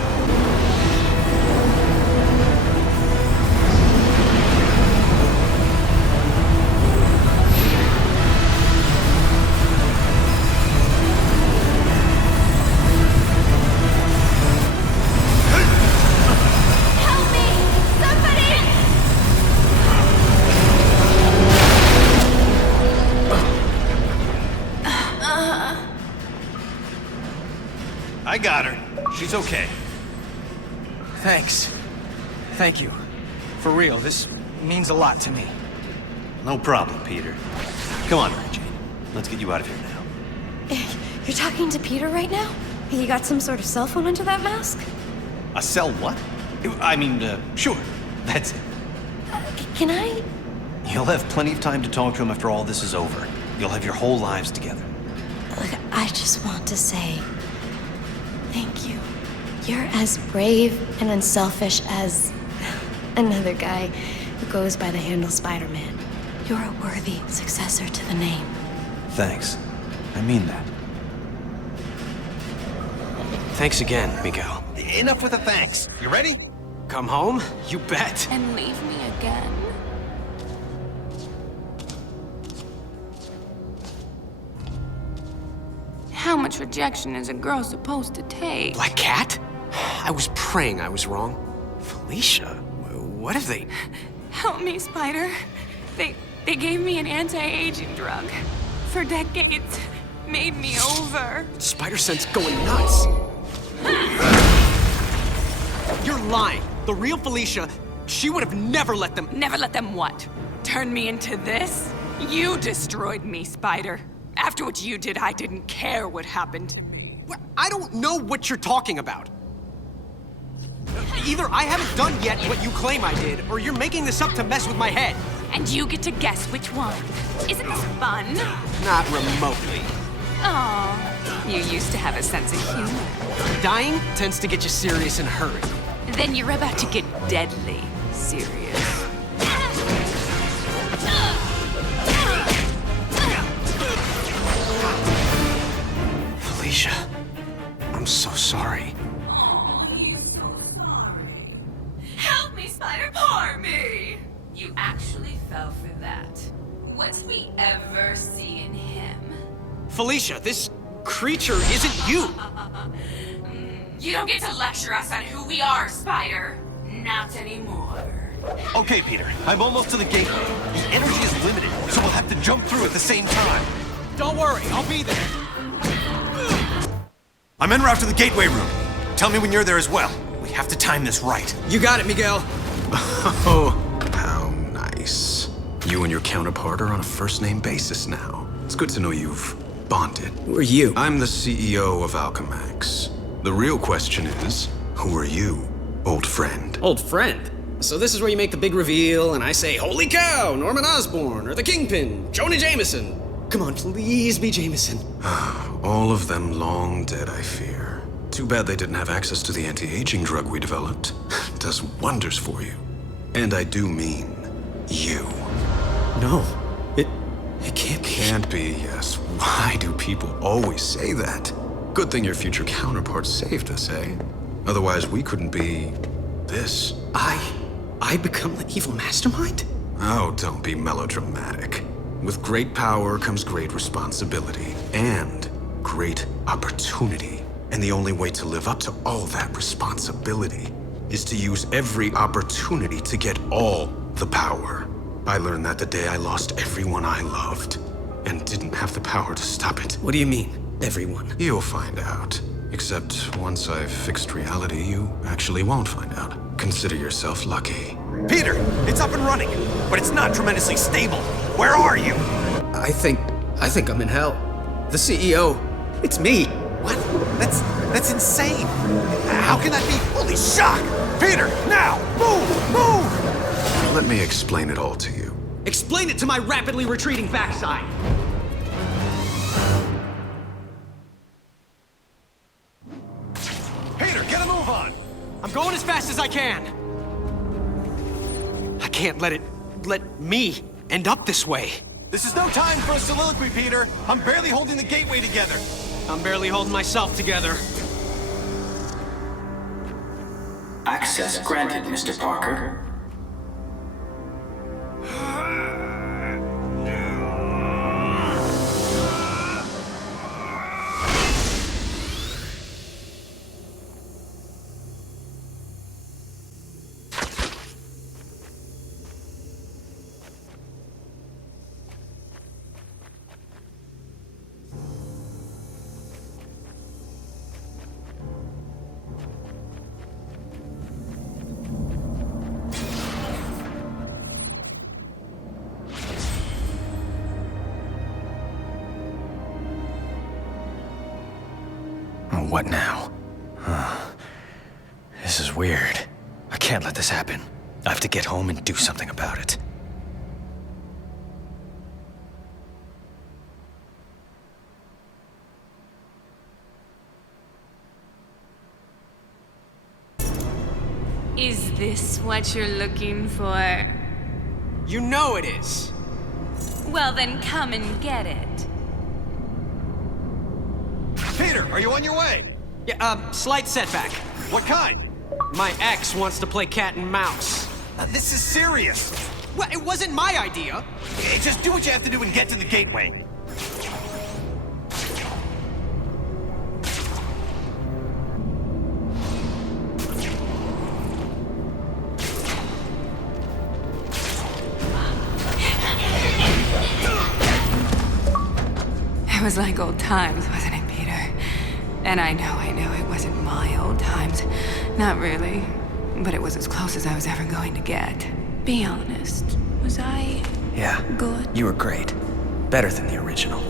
I got her. She's okay. Thanks. Thank you. For real, this means a lot to me. No problem, Peter. Come on, Mary Jane. Let's get you out of here now. You're talking to Peter right now? You got some sort of cell phone under that mask? A cell what? I mean, sure. That's it. Can I? You'll have plenty of time to talk to him after all this is over. You'll have your whole lives together. Look, I just want to say thank you. You're as brave and unselfish as another guy who goes by the handle Spider-Man. You're a worthy successor to the name. Thanks. I mean that. Thanks again, Miguel. Enough with the thanks. You ready? Come home? You bet. And leave me again. How much rejection is a girl supposed to take? Black Cat? I was praying I was wrong. Felicia? What if they... Help me, Spider. They gave me an anti-aging drug. For decades. Made me over. Spider sense going nuts. You're lying. The real Felicia, she would have never let them... Never let them what? Turn me into this? You destroyed me, Spider. After what you did, I didn't care what happened to me. I don't know what you're talking about. Either I haven't done yet what you claim I did, or you're making this up to mess with my head. And you get to guess which one. Isn't this fun? Not remotely. Aw, you used to have a sense of humor. Dying tends to get you serious in a hurry. Then you're about to get deadly serious. Felicia, I'm so sorry. Oh, he's so sorry. Help me, Spider, poor me! You actually fell for that. What'd we ever see in him? Felicia, this creature isn't you! You don't get to lecture us on who we are, Spider. Not anymore. Okay, Peter, I'm almost to the gateway. The energy is limited, so we'll have to jump through at the same time. Don't worry, I'll be there. I'm en route to the gateway room. Tell me when you're there as well. We have to time this right. You got it, Miguel. Oh, how nice. You and your counterpart are on a first-name basis now. It's good to know you've bonded. Who are you? I'm the CEO of Alchemax. The real question is, who are you, old friend? Old friend? So this is where you make the big reveal, and I say, holy cow, Norman Osborn, or the Kingpin, Jonah Jameson. Come on, please be Jameson. All of them long dead, I fear. Too bad they didn't have access to the anti-aging drug we developed. Does wonders for you. And I do mean you. No, it can't be. Can't be, yes. Why do people always say that? Good thing your future counterpart saved us, eh? Otherwise, we couldn't be this. I become the evil mastermind? Oh, don't be melodramatic. With great power comes great responsibility and great opportunity. And the only way to live up to all that responsibility is to use every opportunity to get all the power. I learned that the day I lost everyone I loved and didn't have the power to stop it. What do you mean, everyone? You'll find out. Except once I've fixed reality, you actually won't find out. Consider yourself lucky. Peter, it's up and running, but it's not tremendously stable. Where are you? I think I'm in hell. The CEO, it's me. What? That's insane. How can that be? Holy shock! Peter, now! Move! Let me explain it all to you. Explain it to my rapidly retreating backside. Peter, get a move on! I'm going as fast as I can. I can't let me end up this way. This is no time for a soliloquy, Peter. I'm barely holding the gateway together. I'm barely holding myself together. Access granted, Mr. Parker. What now? This is weird. I can't let this happen. I have to get home and do something about it. Is this what you're looking for? You know it is. Well, then come and get it. Peter, are you on your way? Yeah, slight setback. What kind? My ex wants to play cat and mouse. This is serious. Well, it wasn't my idea. Hey, just do what you have to do and get to the gateway. It was like old times, wasn't it, Peter? And I know it wasn't my old times. Not really. But it was as close as I was ever going to get. Be honest. Was I... Yeah. Good? You were great. Better than the original.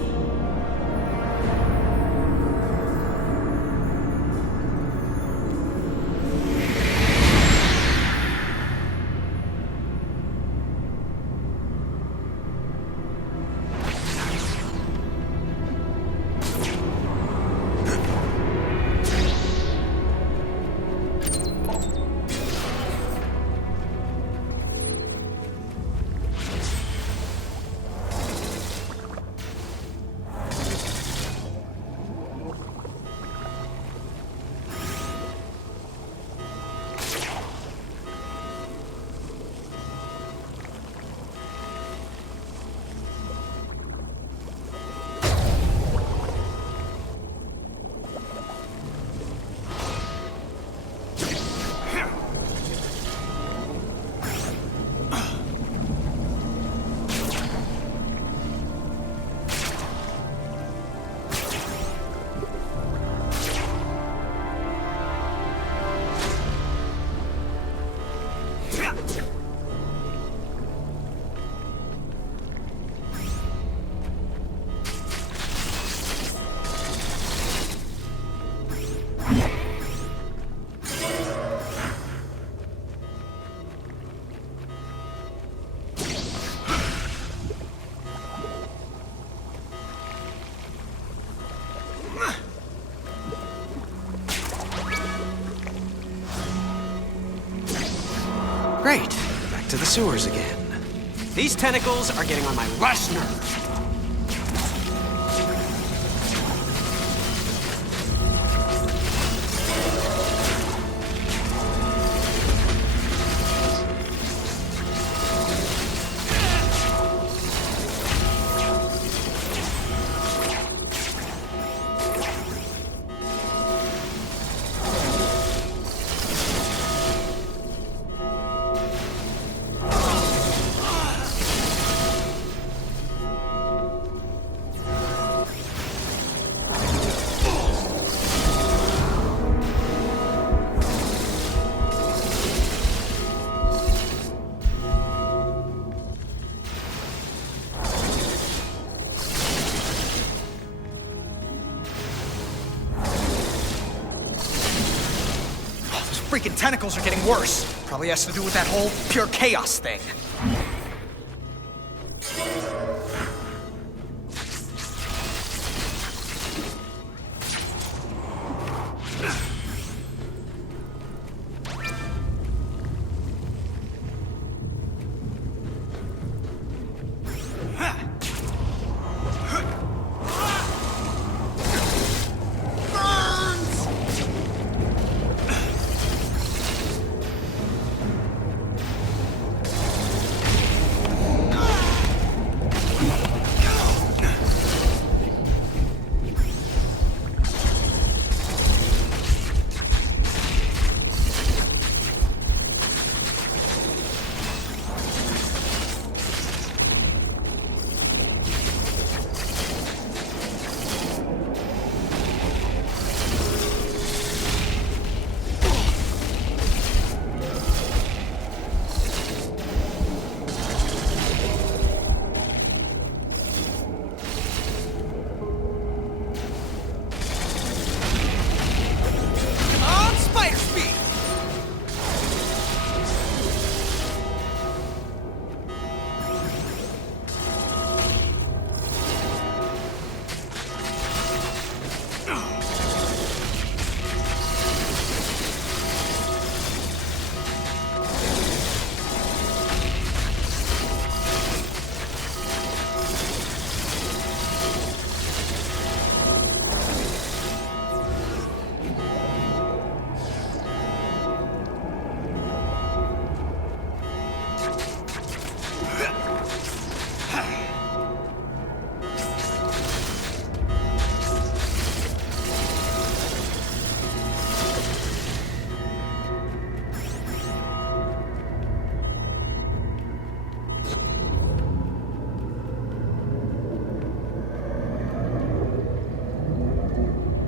Great. Back to the sewers again. These tentacles are getting on my last nerve. Freaking tentacles are getting worse. Probably has to do with that whole pure chaos thing.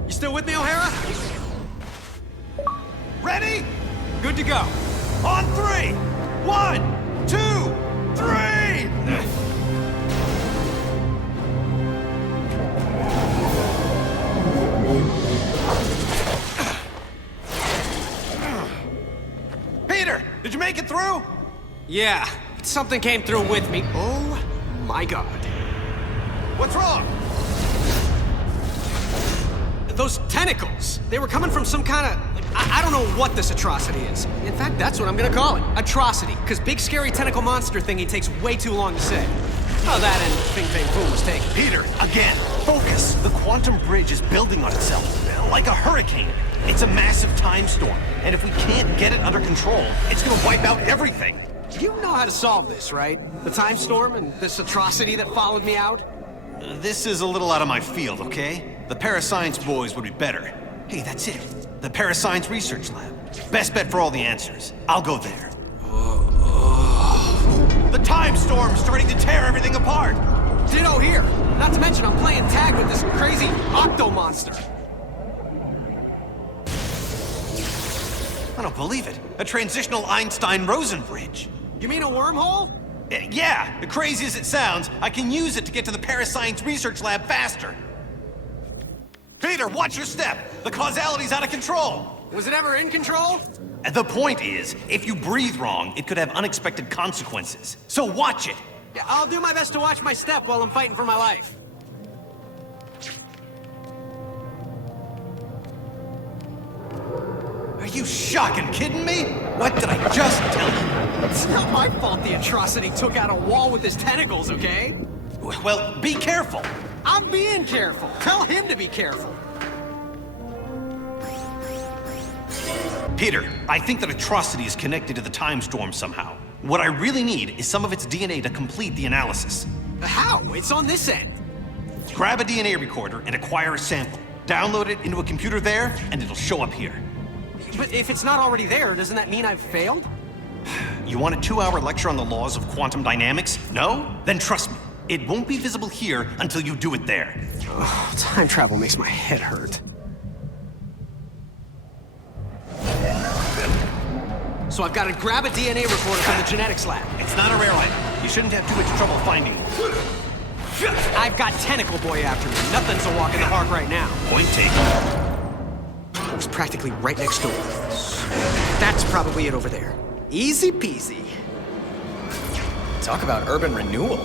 Still with me, O'Hara? Ready? Good to go. On 3! 1, 2, 3! Peter, did you make it through? Yeah, something came through with me. Oh my god. What's wrong? Those tentacles, they were coming from some kind of... I don't know what this atrocity is. In fact, that's what I'm gonna call it. Atrocity. Because big scary tentacle monster thingy takes way too long to say. Oh, that and Fing Fang Foom was taken. Peter, again, focus. The quantum bridge is building on itself, like a hurricane. It's a massive time storm, and if we can't get it under control, it's gonna wipe out everything. You know how to solve this, right? The time storm and this atrocity that followed me out? This is a little out of my field, okay? The parascience boys would be better. Hey, that's it. The Parascience Research Lab. Best bet for all the answers. I'll go there. The time storm's starting to tear everything apart! Ditto here. Not to mention I'm playing tag with this crazy octo-monster. I don't believe it. A transitional Einstein-Rosen bridge. You mean a wormhole? Yeah, crazy as it sounds, I can use it to get to the Parascience Research Lab faster. Peter, watch your step! The causality's out of control! Was it ever in control? The point is, if you breathe wrong, it could have unexpected consequences. So watch it! Yeah, I'll do my best to watch my step while I'm fighting for my life. Are you shocking kidding me? What did I just tell you? It's not my fault the atrocity took out a wall with his tentacles, okay? Well, be careful. I'm being careful. Tell him to be careful. Peter, I think that atrocity is connected to the time storm somehow. What I really need is some of its DNA to complete the analysis. How? It's on this end. Grab a DNA recorder and acquire a sample. Download it into a computer there, and it'll show up here. But if it's not already there, doesn't that mean I've failed? You want a 2-hour lecture on the laws of quantum dynamics? No? Then trust me, it won't be visible here until you do it there. Oh, time travel makes my head hurt. So I've got to grab a DNA recorder from the genetics lab. It's not a rare item. You shouldn't have too much trouble finding one. I've got Tentacle Boy after me. Nothing's a walk in the park right now. Point taken. It was practically right next door. That's probably it over there. Easy peasy. Talk about urban renewal.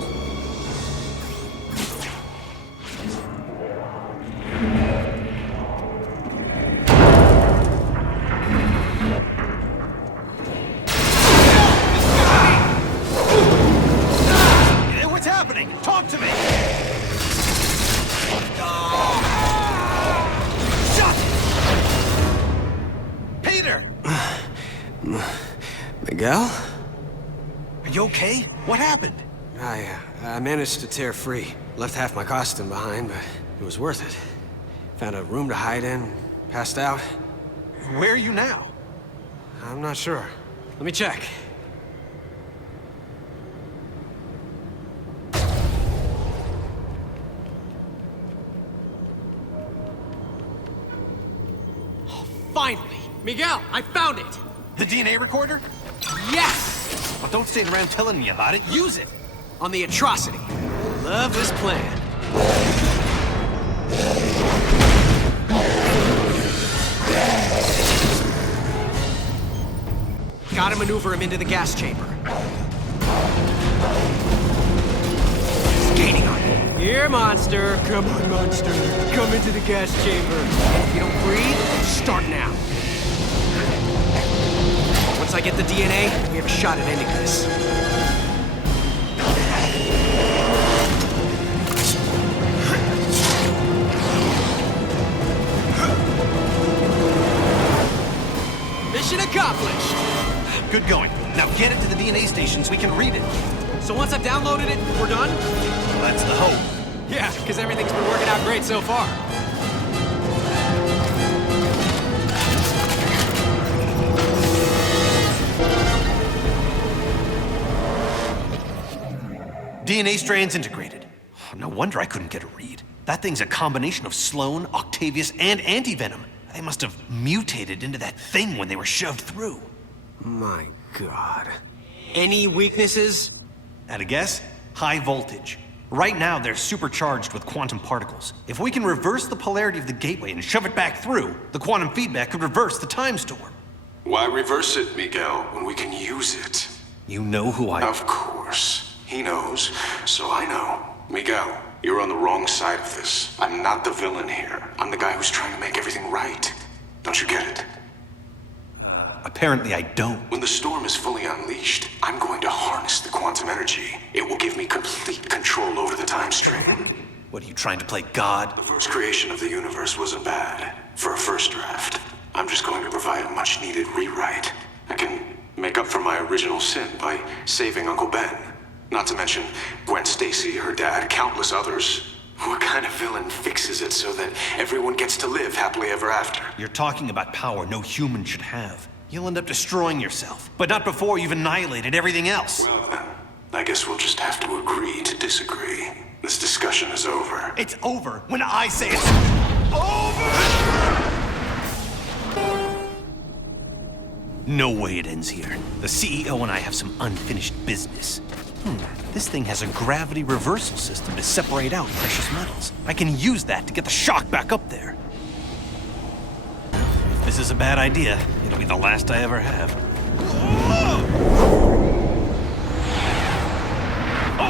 What's happening? Talk to me! Shut! Peter! Miguel? Are you okay? What happened? I managed to tear free. Left half my costume behind, but it was worth it. Found a room to hide in, passed out. Where are you now? I'm not sure. Let me check. Finally! Miguel, I found it! The DNA recorder? Yes! Well, don't stand around telling me about it. Use it! On the atrocity. Love this plan. Gotta maneuver him into the gas chamber. He's gaining on me. Here, monster. Come on, monster. Come into the gas chamber. If you don't breathe, start now. Once I get the DNA, we have a shot at ending this. Mission accomplished. Good going. Now get it to the DNA station so we can read it. So once I've downloaded it, we're done? Well, that's the hope. Yeah, because everything's been working out great so far. DNA strands integrated. No wonder I couldn't get a read. That thing's a combination of Sloan, Octavius, and Anti-Venom. They must have mutated into that thing when they were shoved through. My God. Any weaknesses? At a guess? High voltage. Right now, they're supercharged with quantum particles. If we can reverse the polarity of the gateway and shove it back through, the quantum feedback could reverse the time storm. Why reverse it, Miguel, when we can use it? You know who I... Of course. He knows, so I know. Miguel, you're on the wrong side of this. I'm not the villain here. I'm the guy who's trying to make everything right. Don't you get it? Apparently I don't. When the storm is fully unleashed, I'm going to harness the quantum energy. It will give me complete control over the time stream. What, are you trying to play God? The first creation of the universe wasn't bad. For a first draft, I'm just going to provide a much-needed rewrite. I can make up for my original sin by saving Uncle Ben. Not to mention Gwen Stacy, her dad, countless others. What kind of villain fixes it so that everyone gets to live happily ever after? You're talking about power no human should have. You'll end up destroying yourself, but not before you've annihilated everything else. Well then, I guess we'll just have to agree to disagree. This discussion is over. It's over when I say it's over! No way it ends here. The CEO and I have some unfinished business. This thing has a gravity reversal system to separate out precious metals. I can use that to get the shock back up there. If this is a bad idea, it'll be the last I ever have.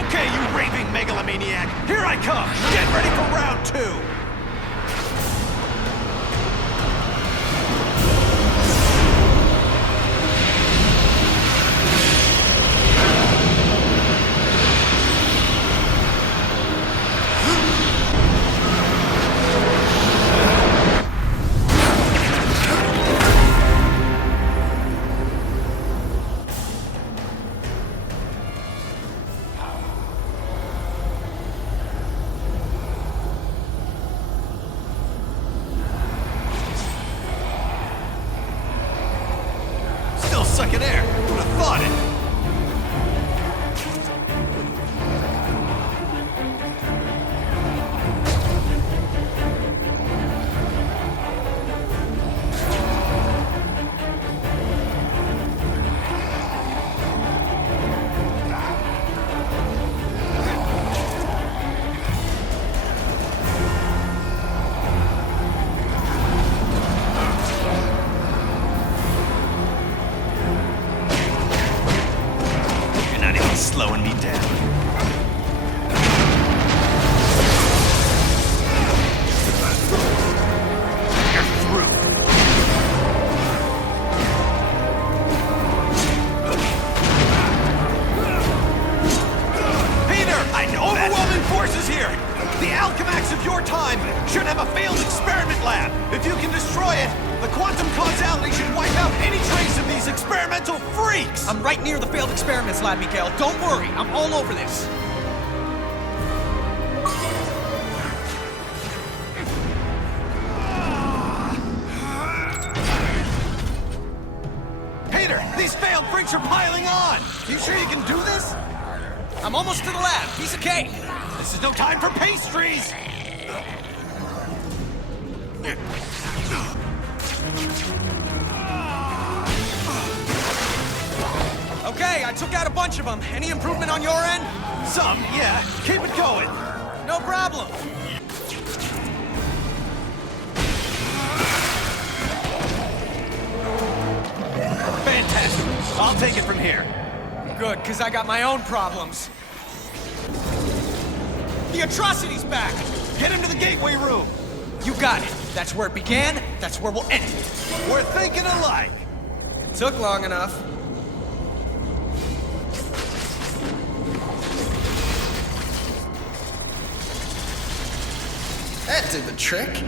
Okay, you raving megalomaniac! Here I come! Get ready for round 2! The quantum causality should wipe out any trace of these experimental freaks! I'm right near the failed experiments lab, Miguel. Don't worry, I'm all over this. Peter, these failed freaks are piling on! You sure you can do this? I'm almost to the lab. Piece of cake. This is no time for pastries! Okay, I took out a bunch of them. Any improvement on your end? Some, yeah. Keep it going. No problem. Fantastic. I'll take it from here. Good, because I got my own problems. The atrocity's back! Get him to the gateway room! You got it. That's where it began, that's where we'll end it. We're thinking alike. It took long enough. That did the trick.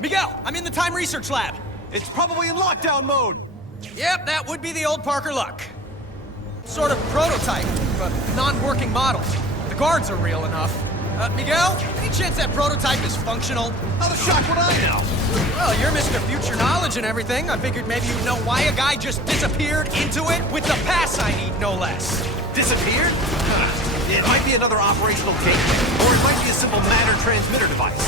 Miguel, I'm in the time research lab. It's probably in lockdown mode. Yep, that would be the old Parker luck. Sort of prototype, but non-working model. The guards are real enough. Miguel, any chance that prototype is functional? How the shock would I know? Well, you're Mr. Future Knowledge and everything. I figured maybe you'd know why a guy just disappeared into it with the pass I need, no less. Disappeared? It might be another operational gateway, or it might be a simple matter transmitter device.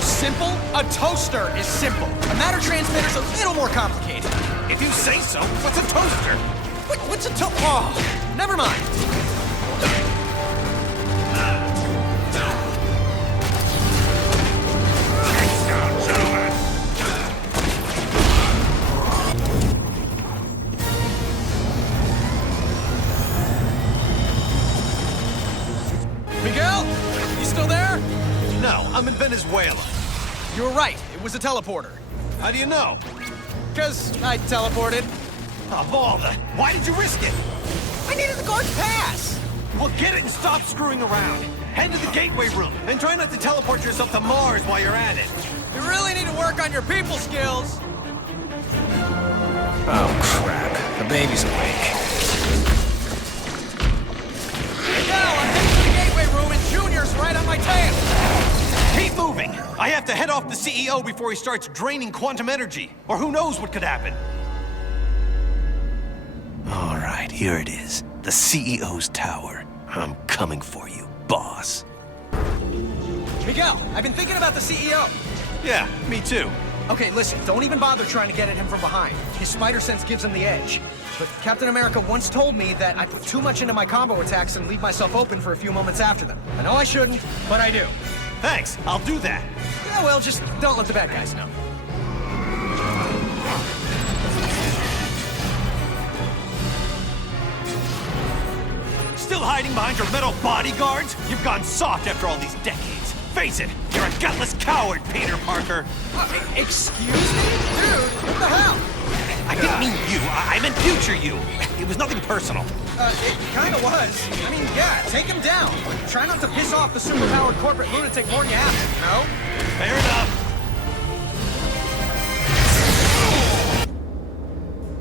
Simple? A toaster is simple. A matter transmitter's a little more complicated. If you say so, what's a toaster? What's a Oh, never mind. Miguel? You still there? No, I'm in Venezuela. You were right. It was a teleporter. How do you know? Because I teleported. Of all the... Why did you risk it? I needed the guard's pass. Well, get it and stop screwing around. Head to the gateway room and try not to teleport yourself to Mars while you're at it. You really need to work on your people skills. Oh, crap. The baby's awake. Miguel, I'm heading to the gateway room and Junior's right on my tail. Keep moving. I have to head off the CEO before he starts draining quantum energy. Or who knows what could happen. All right, here it is. The CEO's tower. I'm coming for you, boss. Miguel, I've been thinking about the CEO. Yeah, me too. Okay, listen, don't even bother trying to get at him from behind. His spider sense gives him the edge. But Captain America once told me that I put too much into my combo attacks and leave myself open for a few moments after them. I know I shouldn't, but I do. Thanks, I'll do that. Yeah, well, just don't let the bad guys know. Still hiding behind your metal bodyguards? You've gone soft after all these decades. Face it, you're a gutless coward, Peter Parker. Excuse me? Dude, what the hell? I didn't mean you. I meant future you. It was nothing personal. It kinda was. I mean, yeah, take him down. But try not to piss off the superpowered corporate lunatic more than you have to, you know? Fair enough.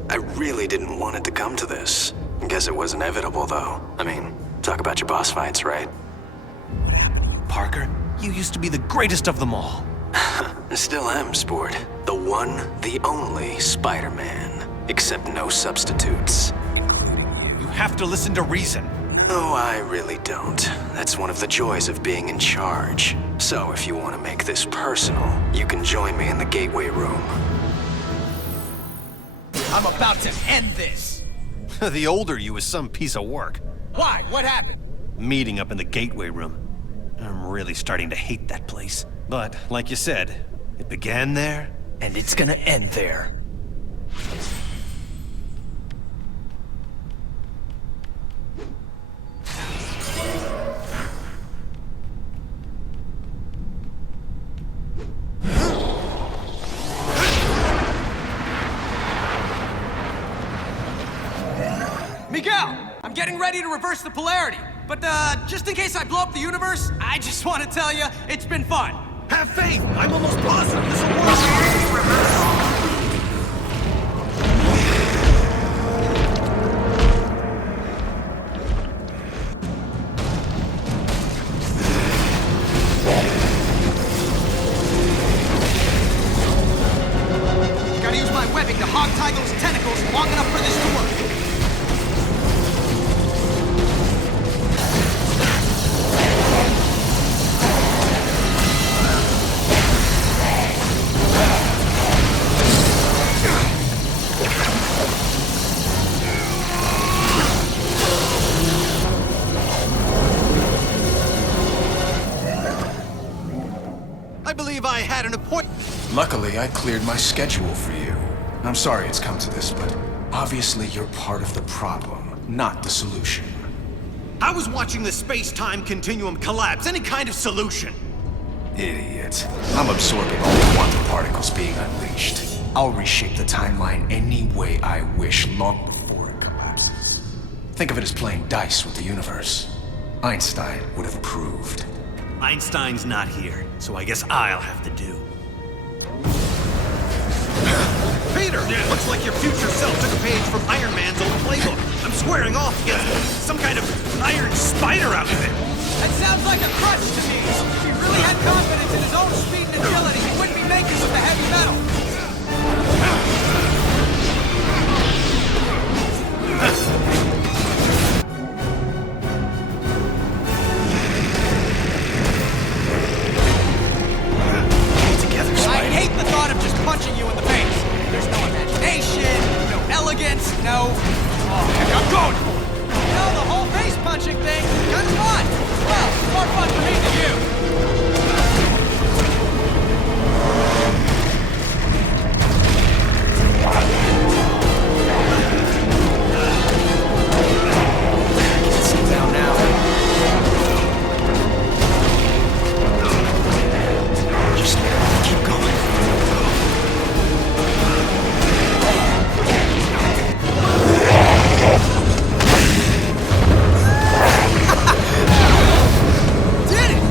I really didn't want it to come to this. Guess it was inevitable, though. I mean, talk about your boss fights, right? What happened to you, Parker? You used to be the greatest of them all. I still am, Sport. The one, the only Spider-Man. Except no substitutes. You have to listen to reason. No, I really don't. That's one of the joys of being in charge. So if you want to make this personal, you can join me in the gateway room. I'm about to end this. The older you is some piece of work. Why? What happened? Meeting up in the gateway room. I'm really starting to hate that place. But, like you said, it began there, and it's gonna end there. Miguel! I'm getting ready to reverse the polarity. But, just in case I blow up the universe, I just want to tell you, it's been fun. Have faith! I'm almost positive this will work! Gotta use my webbing to hog-tie those tentacles long enough for this to work. I believe I had an appointment. Luckily, I cleared my schedule for you. I'm sorry it's come to this, but obviously you're part of the problem, not the solution. I was watching the space-time continuum collapse. Any kind of solution. Idiot. I'm absorbing all the quantum particles being unleashed. I'll reshape the timeline any way I wish long before it collapses. Think of it as playing dice with the universe. Einstein would have approved. Einstein's not here, so I guess I'll have to do. Peter! Looks like your future self took a page from Iron Man's old playbook. I'm squaring off against some kind of iron spider outfit. That sounds like a crutch to me. If he really had confidence in his own speed and agility, he wouldn't be making with the heavy metal. I hate the thought of just punching you in the face. There's no imagination, no elegance, no... Oh, heck, I'm going for it. You know, the whole face punching thing, kind of fun. Well, more fun for me than you. Sit down now. Just keep going. Did it!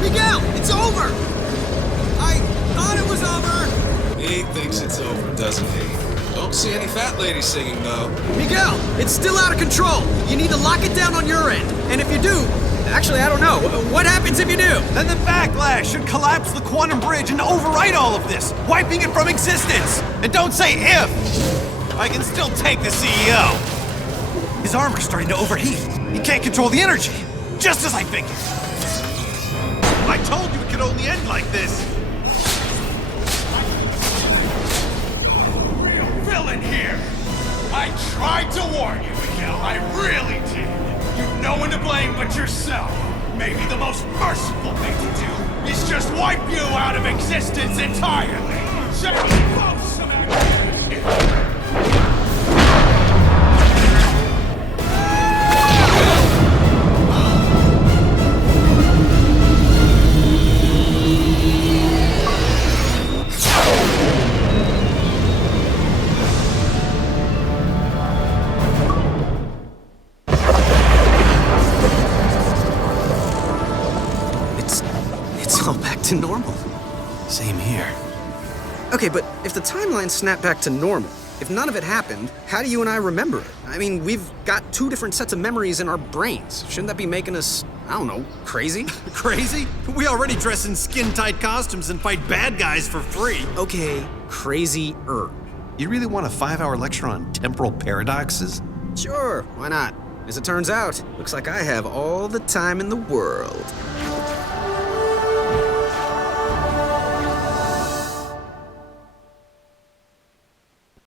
Miguel, it's over! I thought it was over! He thinks it's over, doesn't he? Don't see any fat ladies singing, though. Miguel, it's still out of control. You need to lock it down on your end. And if you do, actually, I don't know. What happens if you do? Then the backlash should collapse the quantum bridge and overwrite all of this, wiping it from existence. And don't say if. I can still take the CEO. His armor's starting to overheat. He can't control the energy. Just as I figured. I told you it could only end like this. Real villain here. I tried to warn you, Miguel. I really did. You've no one to blame but yourself. Maybe the most merciful thing to do is just wipe you out of existence entirely. It's all back to normal. Same here. Okay, but if the timeline snapped back to normal, if none of it happened, how do you and I remember it? I mean, we've got two different sets of memories in our brains. Shouldn't that be making us, I don't know, crazy? Crazy? We already dress in skin-tight costumes and fight bad guys for free. Okay, crazy-er. You really want a 5-hour lecture on temporal paradoxes? Sure, why not? As it turns out, looks like I have all the time in the world.